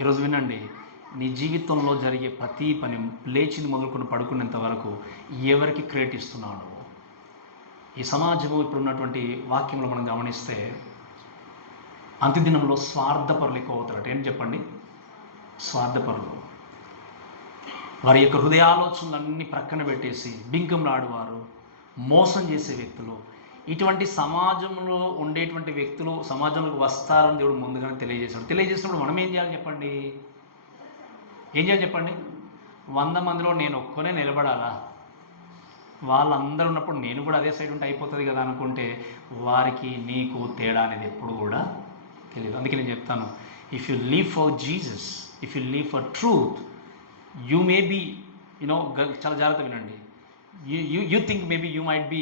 ఈరోజు వినండి, నీ జీవితంలో జరిగే ప్రతి పని, లేచింది మొదలుకొని పడుకునేంత వరకు ఎవరికి క్రెడిట్ ఇస్తున్నాడు? ఈ సమాజము ఇప్పుడున్నటువంటి వాక్యంలో మనం గమనిస్తే అంత్యదినంలో స్వార్థపరులు ఎక్కువ అవుతారట. ఏం చెప్పండి? స్వార్థపరులు. వారి యొక్క హృదయ ఆలోచనలన్నీ ప్రక్కన పెట్టేసి బింకంలాడువారు, మోసం చేసే వ్యక్తులు, ఇటువంటి సమాజంలో ఉండేటువంటి వ్యక్తులు సమాజంలోకి వస్తారని దేవుడు ముందుగానే తెలియజేసినప్పుడు మనం ఏం చేయాలి చెప్పండి? 100 మందిలో నేను ఒక్కనే నిలబడాలా? వాళ్ళందరూ ఉన్నప్పుడు నేను కూడా అదే సైడ్ ఉంటే అయిపోతుంది కదా అనుకుంటే వారికి నీకు తేడా అనేది ఎప్పుడు కూడా తెలియదు. అందుకే నేను చెప్తాను, if you live for Jesus, if you live for truth, you may be చాలా జాగ్రత్త వినండి, you think maybe you might be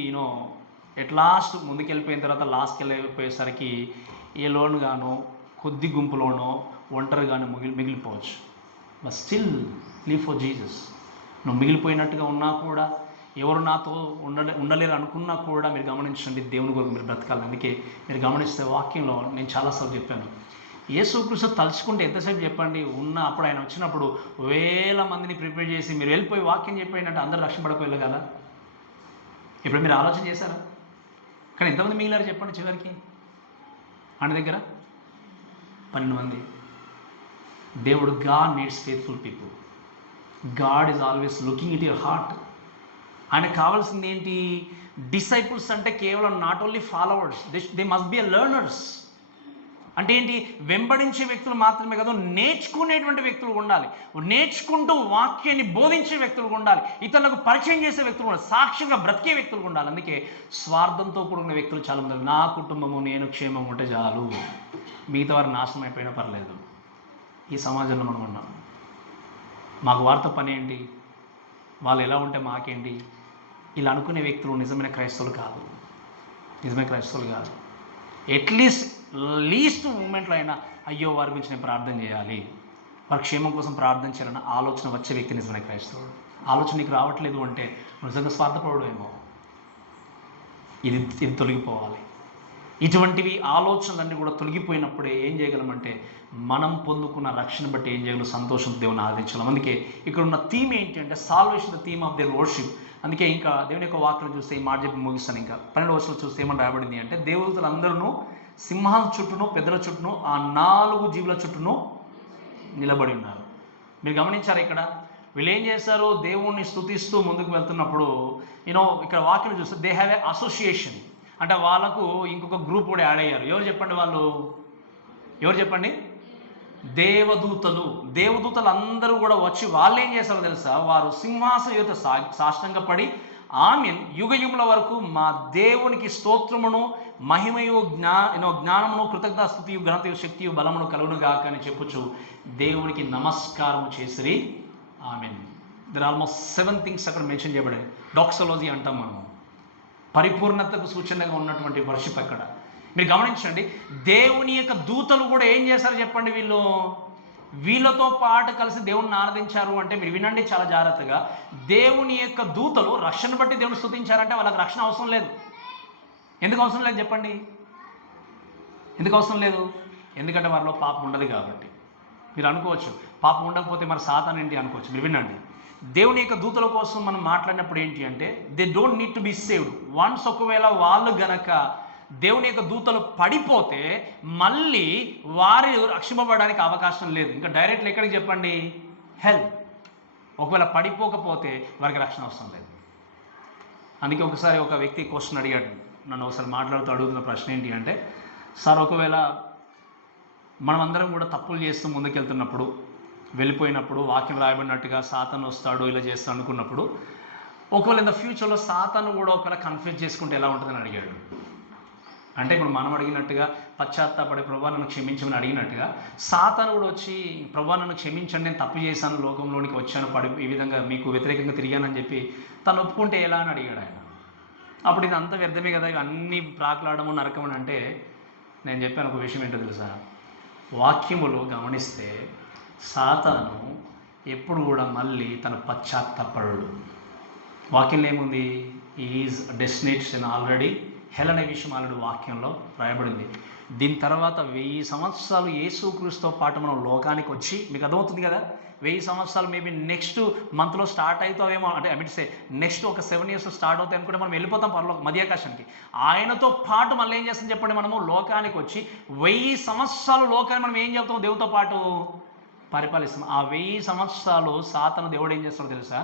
at last ముందుకు వెళ్ళిపోయిన తర్వాత లాస్ట్కి వెళ్ళిపోయేసరికి ఏ లోనుగానో, కొద్ది గుంపులోనో, ఒంటరిగానో మిగిలిపోవచ్చు. But still live for Jesus. నువ్వు మిగిలిపోయినట్టుగా ఉన్నా కూడా, ఎవరు నాతో ఉండలేరు అనుకున్నా కూడా మీరు గమనించండి, దేవుని కొరకు మీరు బ్రతకాలి. అందుకే మీరు గమనిస్తే వాక్యంలో నేను చాలాసార్లు చెప్పాను, యేసుక్రీస్తు తలుచుకుంటే ఎంతసేపు చెప్పండి అప్పుడు ఆయన వచ్చినప్పుడు వేల మందిని ప్రిపేర్ చేసి మీరు వెళ్ళిపోయి వాక్యం చెప్పేయంటే అందరూ రక్షణ పడిపోయారు కదా. ఇప్పుడు మీరు ఆలోచన చేశారా? కానీ ఎంతమంది మిగిలారు చెప్పండి చివరికి? ఆయన దగ్గర 12 మంది. దేవుడు, God needs faithful people. God is always looking it your heart. ఆయనకు కావాల్సింది ఏంటి? డిసైపుల్స్ అంటే కేవలం not only followers, they must be learners. అంటే ఏంటి? వెంబడించే వ్యక్తులు మాత్రమే కాదు, నేర్చుకునేటువంటి వ్యక్తులు ఉండాలి. నేర్చుకుంటూ వాక్యాన్ని బోధించే వ్యక్తులు ఉండాలి. ఇతరులకు పరిచయం చేసే వ్యక్తులు ఉండాలి. సాక్ష్యంగా బ్రతికే వ్యక్తులు ఉండాలి. అందుకే స్వార్థంతో కూడిన వ్యక్తులు చాలామంది, నా కుటుంబము నేను క్షేమం ఉంటే చాలు, మిగతా వారు నాశనం అయిపోయినా పర్లేదు. ఈ సమాజంలో మనం ఉన్నాం. మాకు వార్త పని ఏంటి, వాళ్ళు ఎలా ఉంటే మాకేంటి, ఇలా అనుకునే వ్యక్తులు నిజమైన క్రైస్తవులు కాదు. అట్లీస్ట్ లీస్ట్ మూమెంట్లో అయినా అయ్యో వారి గురించి నేను ప్రార్థన చేయాలి, వారి క్షేమం కోసం ప్రార్థన చేయాలన్న ఆలోచన వచ్చే వ్యక్తి నిజమైన క్రైస్తవుడు. ఆలోచన నీకు రావట్లేదు అంటే నిజంగా స్వార్థపడేమో. ఇది తొలగిపోవాలి. ఇటువంటివి ఆలోచనలన్నీ కూడా తొలగిపోయినప్పుడే ఏం చేయగలమంటే మనం పొందుకున్న రక్షణ బట్టి ఏం చేయగలం, సంతోషం దేవుని ఆరాధించగలం. అందుకే ఇక్కడ ఉన్న థీమ్ ఏంటి అంటే salvation, the theme of their worship. అందుకే ఇంకా దేవుని యొక్క వాక్యం చూస్తే ఈ మాట చెప్పి ముగిస్తాను. ఇంకా 12వ వచనంలో చూస్తే ఏమని రాయబడింది అంటే దేవదూతలందరూ సింహాల చుట్టూను పెద్దల చుట్టూను ఆ 4 జీవుల చుట్టూను నిలబడి ఉన్నారు. మీరు గమనించారు ఇక్కడ వీళ్ళు ఏం చేశారు, దేవుణ్ణి స్తుతిస్తూ ముందుకు వెళ్తున్నప్పుడు ఇక్కడ వాక్యం చూస్తే దే హ్యావ్ ఏ అసోసియేషన్. అంటే వాళ్ళకు ఇంకొక గ్రూప్ కూడా యాడ్ అయ్యారు. ఎవరు చెప్పండి వాళ్ళు? ఎవరు చెప్పండి? దేవదూతలు అందరూ కూడా వచ్చి వాళ్ళు ఏం చేస్తారో తెలుసా, వారు సింహాసనం ఎదుట సాష్టాంగపడి ఆమేన్, యుగయుగముల వరకు మా దేవునికి స్తోత్రమును మహిమయు జ్ఞానమును కృతజ్ఞతాస్తుతియు ఘనతయు శక్తియు బలమును కలుగును గాక అని చెప్పుచు దేవునికి నమస్కారం చేసిరి. ఆమేన్. దర్ ఆల్మోస్ట్ 7 థింగ్స్ అక్కడ మెన్షన్ చేయబడాయి. డాక్సోలజీ అంటాం మనం, పరిపూర్ణతకు సూచనగా ఉన్నటువంటి వర్షిప్ అక్కడ. మీరు గమనించండి, దేవుని యొక్క దూతలు కూడా ఏం చేశారు చెప్పండి, వీళ్ళతో పాటు కలిసి దేవుణ్ణి ఆరాధించారు. అంటే మీరు వినండి చాలా జాగ్రత్తగా, దేవుని యొక్క దూతలు రక్షణ బట్టి దేవుని స్తుతించారంటే వాళ్ళకి రక్షణ అవసరం లేదు. ఎందుకు అవసరం లేదు చెప్పండి? ఎందుకు అవసరం లేదు? ఎందుకంటే వారిలో పాపం ఉండదు కాబట్టి. మీరు అనుకోవచ్చు పాపం ఉండకపోతే మరి సాతాను ఏంటి అనుకోవచ్చు. మీరు వినండి, దేవుని యొక్క దూతల కోసం మనం మాట్లాడినప్పుడు ఏంటి అంటే they don't need to be saved. Once ఒకవేళ వాళ్ళు గనక దేవుని యొక్క దూతలు పడిపోతే మళ్ళీ వారి రక్షింపబడడానికి అవకాశం లేదు. ఇంకా డైరెక్ట్గా ఎక్కడికి చెప్పండి? హెల్. ఒకవేళ పడిపోకపోతే వారికి రక్షణ అవసరం లేదు. అందుకే ఒకసారి ఒక వ్యక్తి క్వశ్చన్ అడిగాడు నన్ను, ఒకసారి మాట్లాడుతూ అడుగుతున్న ప్రశ్న ఏంటి అంటే, సార్ ఒకవేళ మనమందరం కూడా తప్పులు చేస్తూ ముందుకెళ్తున్నప్పుడు, వెళ్ళిపోయినప్పుడు వాక్యం రాయబడినట్టుగా సాతాను వస్తాడు ఇలా చేస్తాడు అనుకున్నప్పుడు, ఒకవేళ ఇన్ ద ఫ్యూచర్లో సాతాను కూడా ఒకవేళ కన్ఫ్యూజ్ చేసుకుంటే ఎలా ఉంటుందని అడిగాడు. అంటే ఇప్పుడు మనం అడిగినట్టుగా పశ్చాత్తాపడి ప్రభువా నన్ను క్షమించమని అడిగినట్టుగా సాతాను కూడా వచ్చి ప్రభువా నన్ను క్షమించండి, నేను తప్పు చేశాను, లోకంలోనికి వచ్చాను, ఈ విధంగా మీకు వ్యతిరేకంగా తిరిగానని చెప్పి తను ఒప్పుకుంటే ఎలా అని అడిగాడు ఆయన. అప్పుడు ఇది అంత వ్యర్థమే కదా, ఇవన్నీ ప్రాకులాడము నరకమని అంటే నేను చెప్పాను ఒక విషయం ఏంటో తెలుసా, వాక్యములు గమనిస్తే సాతాను ఎప్పుడు కూడా మళ్ళీ తన పశ్చాత్తాపడు. వాక్యంలో ఏముంది? ఈజ్ డెస్టినేషన్ ఆల్రెడీ హెల్ అనే విషయం ఆల్రెడీ వాక్యంలో రాయబడింది. దీని తర్వాత 1000 సంవత్సరాలు యేసుక్రీస్తుతో పాటు మనం లోకానికి వచ్చి, మీకు అర్థమవుతుంది కదా, 1000 సంవత్సరాలు మేబీ నెక్స్ట్ మంత్లో స్టార్ట్ అవుతావేమో, అంటే ఐ నెక్స్ట్ ఒక 7 years స్టార్ట్ అవుతాయి అనుకుంటే మనం వెళ్ళిపోతాం పరలోక మధ్యాకాశానికి. ఆయనతో పాటు మళ్ళీ ఏం చేస్తాం చెప్పండి, మనము లోకానికి వచ్చి 1000 సంవత్సరాలు లోకాన్ని మనం ఏం చెప్తాం, దేవుడితో పాటు పరిపాలిస్తాం. ఆ 1000 సంవత్సరాలు సాతాను దేవుడు ఏం చేస్తాడో తెలుసా,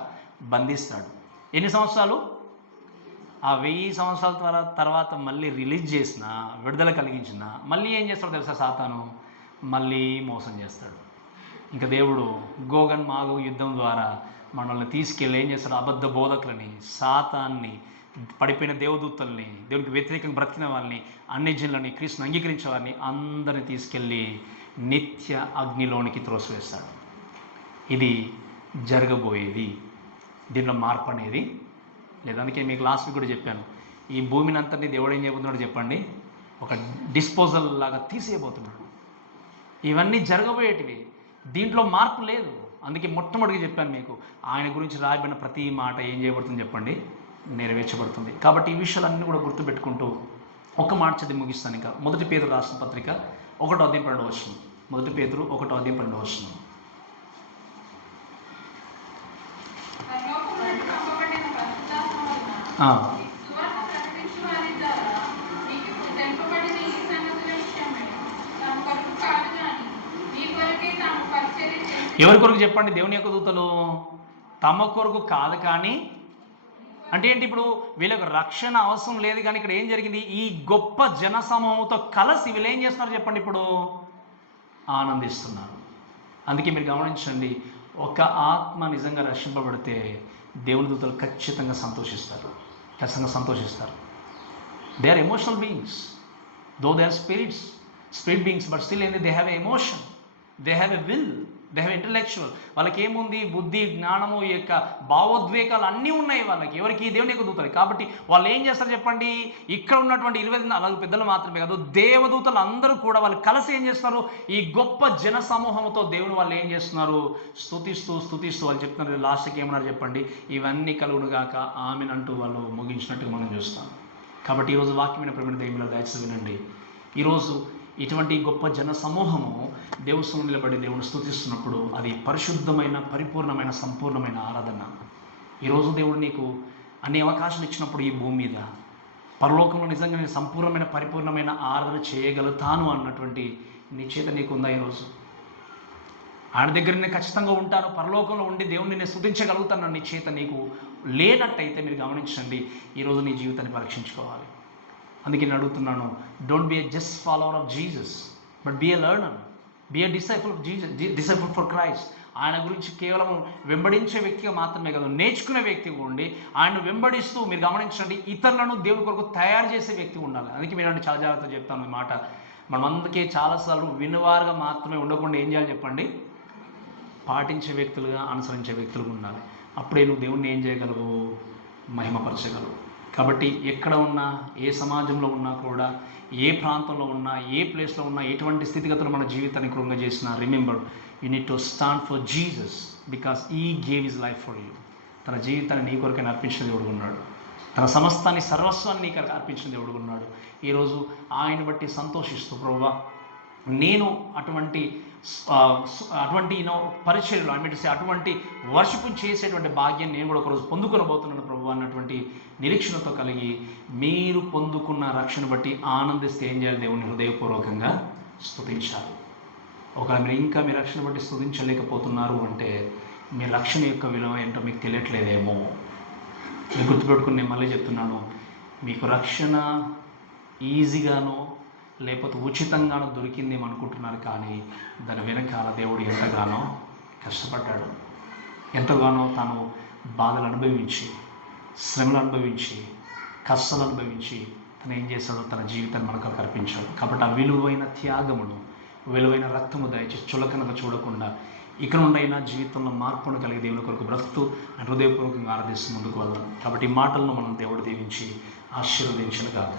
బంధిస్తాడు. ఎన్ని సంవత్సరాలు? ఆ 1000 సంవత్సరాల తర్వాత మళ్ళీ రిలీజ్ చేసిన, విడుదల కలిగించిన, మళ్ళీ ఏం చేస్తాడో తెలుసా సాతాను, మళ్ళీ మోసం చేస్తాడు. ఇంకా దేవుడు గోగన్ మాగో యుద్ధం ద్వారా మనల్ని తీసుకెళ్ళి ఏం చేస్తాడు, అబద్ధ బోధకులని, సాతాన్ని, పడిపోయిన దేవదూతల్ని, దేవునికి వ్యతిరేకంగా బ్రతికిన వాళ్ళని, అన్ని జనులని, క్రీస్తుని అంగీకరించే వారిని అందరినీ తీసుకెళ్ళి నిత్య అగ్నిలోనికి త్రోసివేస్తాడు. ఇది జరగబోయేది, దీనిలో మార్పు అనేది లేదు. అందుకే మీకు లాస్ట్ వీక్ కూడా చెప్పాను, ఈ భూమిని అంతటినీ దేవుడు ఏం చేయబోతున్నాడు చెప్పండి, ఒక డిస్పోజల్ లాగా తీసేయబోతున్నాడు. ఇవన్నీ జరగబోయేటివి, దీంట్లో మార్పు లేదు. అందుకే మొట్టమొదటిగా చెప్పాను మీకు, ఆయన గురించి రాయబడిన ప్రతి మాట ఏం చేయబడుతుంది చెప్పండి, నెరవేర్చబడుతుంది. కాబట్టి ఈ విషయాలన్నీ కూడా గుర్తుపెట్టుకుంటూ ఒక మాట చదివి ముగిస్తాను. ఇంకా 1 పేతురు రాసిన పత్రిక 1వ అధ్యాయం 12వ వచనం. 1 పేతురు 1వ అధ్యాయం 12వ వచనం. ఎవరి కొరకు చెప్పండి? దేవుని యొక్క దూతలు తమ కొరకు కాదు కానీ, అంటే ఏంటి, ఇప్పుడు వీళ్ళకు రక్షణ అవసరం లేదు కానీ ఇక్కడ ఏం జరిగింది, ఈ గొప్ప జన సమూహంతో కలిసి వీళ్ళు ఏం చేస్తున్నారు చెప్పండి, ఇప్పుడు ఆనందిస్తున్నారు. అందుకే మీరు గమనించండి, ఒక ఆత్మ నిజంగా రక్షింపబడితే దేవుని దూతలు ఖచ్చితంగా సంతోషిస్తారు. They are emotional beings, though they are spirit beings, but still ఏంది, they have a emotion, they have a will, they have intellectual. వాళ్ళకి ఏముంది, బుద్ధి, జ్ఞానము, ఈ యొక్క భావోద్వేగాలు అన్నీ ఉన్నాయి వాళ్ళకి. ఎవరికి? దేవుని యొక్క దూతలు. కాబట్టి వాళ్ళు ఏం చేస్తారు చెప్పండి, ఇక్కడ ఉన్నటువంటి 24 పెద్దలు మాత్రమే కాదు, దేవదూతలు అందరూ కూడా వాళ్ళు కలిసి ఏం చేస్తున్నారు, ఈ గొప్ప జన సమూహంతో దేవుని వాళ్ళు ఏం చేస్తున్నారు, స్తుతిస్తూ వాళ్ళు చెప్తున్నారు. లాస్ట్కి ఏమన్నారు చెప్పండి, ఇవన్నీ కలుగును గాక ఆమెన్ అంటూ వాళ్ళు ముగించినట్టుగా మనం చూస్తాం. కాబట్టి ఈరోజు వాక్యమైన ప్రేమ దేవునిలో దయచేసి వినండి. ఈరోజు ఇటువంటి గొప్ప జన సమూహము దేవుని నిలబడి దేవుని స్తుతిస్తున్నప్పుడు అది పరిశుద్ధమైన, పరిపూర్ణమైన, సంపూర్ణమైన ఆరాధన. ఈరోజు దేవుడు నీకు అన్ని అవకాశాలు ఇచ్చినప్పుడు ఈ భూమి మీద పరలోకంలో నిజంగా నేను సంపూర్ణమైన, పరిపూర్ణమైన ఆరాధన చేయగలుగుతాను అన్నటువంటి నిశ్చయిత నీకుందా? ఈరోజు ఆయన దగ్గర నేను ఖచ్చితంగా ఉంటాను, పరలోకంలో ఉండి దేవుడిని నేను స్తుతించగలుగుతాను నిశ్చయిత నీకు లేనట్టయితే మీరు గమనించండి, ఈరోజు నీ జీవితాన్ని పరీక్షించుకోవాలి. అందుకే నేను అడుగుతున్నాను, don't be a just follower of Jesus, but B a learner, B a disciple of Jesus, disciple for Christ. ఆయన గురించి కేవలం వెంబడించే వ్యక్తిగా మాత్రమే కాదు, నేర్చుకునే వ్యక్తిగా ఉండి ఆయన వెంబడిస్తూ మీరు గమనించండి ఇతరులను దేవుని కొరకు తయారు చేసే వ్యక్తి ఉండాలి. అందుకే మీరు చాలా జాగ్రత్తగా చెప్తాను ఈ మాట. మనం అందుకే చాలాసార్లు వినువారుగా మాత్రమే ఉండకుండా ఏం చేయాలి చెప్పండి? పాటించే వ్యక్తులుగా, అనుసరించే వ్యక్తులుగా ఉండాలి. అప్పుడే నువ్వు దేవుణ్ణి ఏం చేయగలవు? మహిమపరచగలవు. కాబట్టి ఎక్కడ ఉన్నా, ఏ సమాజంలో ఉన్నా కూడా, ఏ ప్రాంతంలో ఉన్నా, ఏ ప్లేస్లో ఉన్నా, ఎటువంటి స్థితిగతులు మన జీవితాన్ని కృంగ చేసినా, remember you need to stand for Jesus because he gave his life for you. తన జీవితాన్ని నీ కొరకైనా అర్పించిన దేవుడు ఉన్నాడు, తన సమస్తాన్ని, సర్వస్వాన్ని నీకు అర్పించిన దేవుడు ఉన్నాడు. ఈరోజు ఆయన బట్టి సంతోషిస్తూ, ప్రభువా నేను అటువంటి పరిచర్యలు అటువంటి వర్షిపు చేసేటువంటి భాగ్యం నేను కూడా ఒకరోజు పొందుకొనబోతున్నాను ప్రభు అన్నటువంటి నిరీక్షణతో కలిగి మీరు పొందుకున్న రక్షణ బట్టి ఆనందిస్తే ఏం చేయాలి? దేవుని హృదయపూర్వకంగా స్తుతించాలి. ఒకవేళ మీరు ఇంకా మీ రక్షణ బట్టి స్తుతించలేకపోతున్నారు అంటే మీ రక్షణ యొక్క విలువ ఏంటో మీకు తెలియట్లేదేమో. మీరు గుర్తుపెట్టుకుని నేను మళ్ళీ చెప్తున్నాను, మీకు రక్షణ ఈజీగానో లేకపోతే ఉచితంగానో దొరికింది అనుకుంటున్నారు, కానీ దాని వెనకాల దేవుడు ఎంతగానో కష్టపడ్డాడు, ఎంతగానో తాను బాధలు అనుభవించి, శ్రమలు అనుభవించి, కష్టాలు అనుభవించి తను ఏం చేశాడో తన జీవితాన్ని మనకు అర్పించాడు. కాబట్టి ఆ విలువైన త్యాగమును, విలువైన రక్తము దయచేసి చులకనగా చూడకుండా ఇక్కడ నుండైనా జీవితంలో మార్పును కలిగి దేవుని కొరకు బ్రతుకుతూ హృదయపూర్వకంగా ఆరాధిస్తూ ముందుకు వెళ్దాం. కాబట్టి ఈ మాటలను మనం దేవుడు దీవించి ఆశీర్వదించును గాక.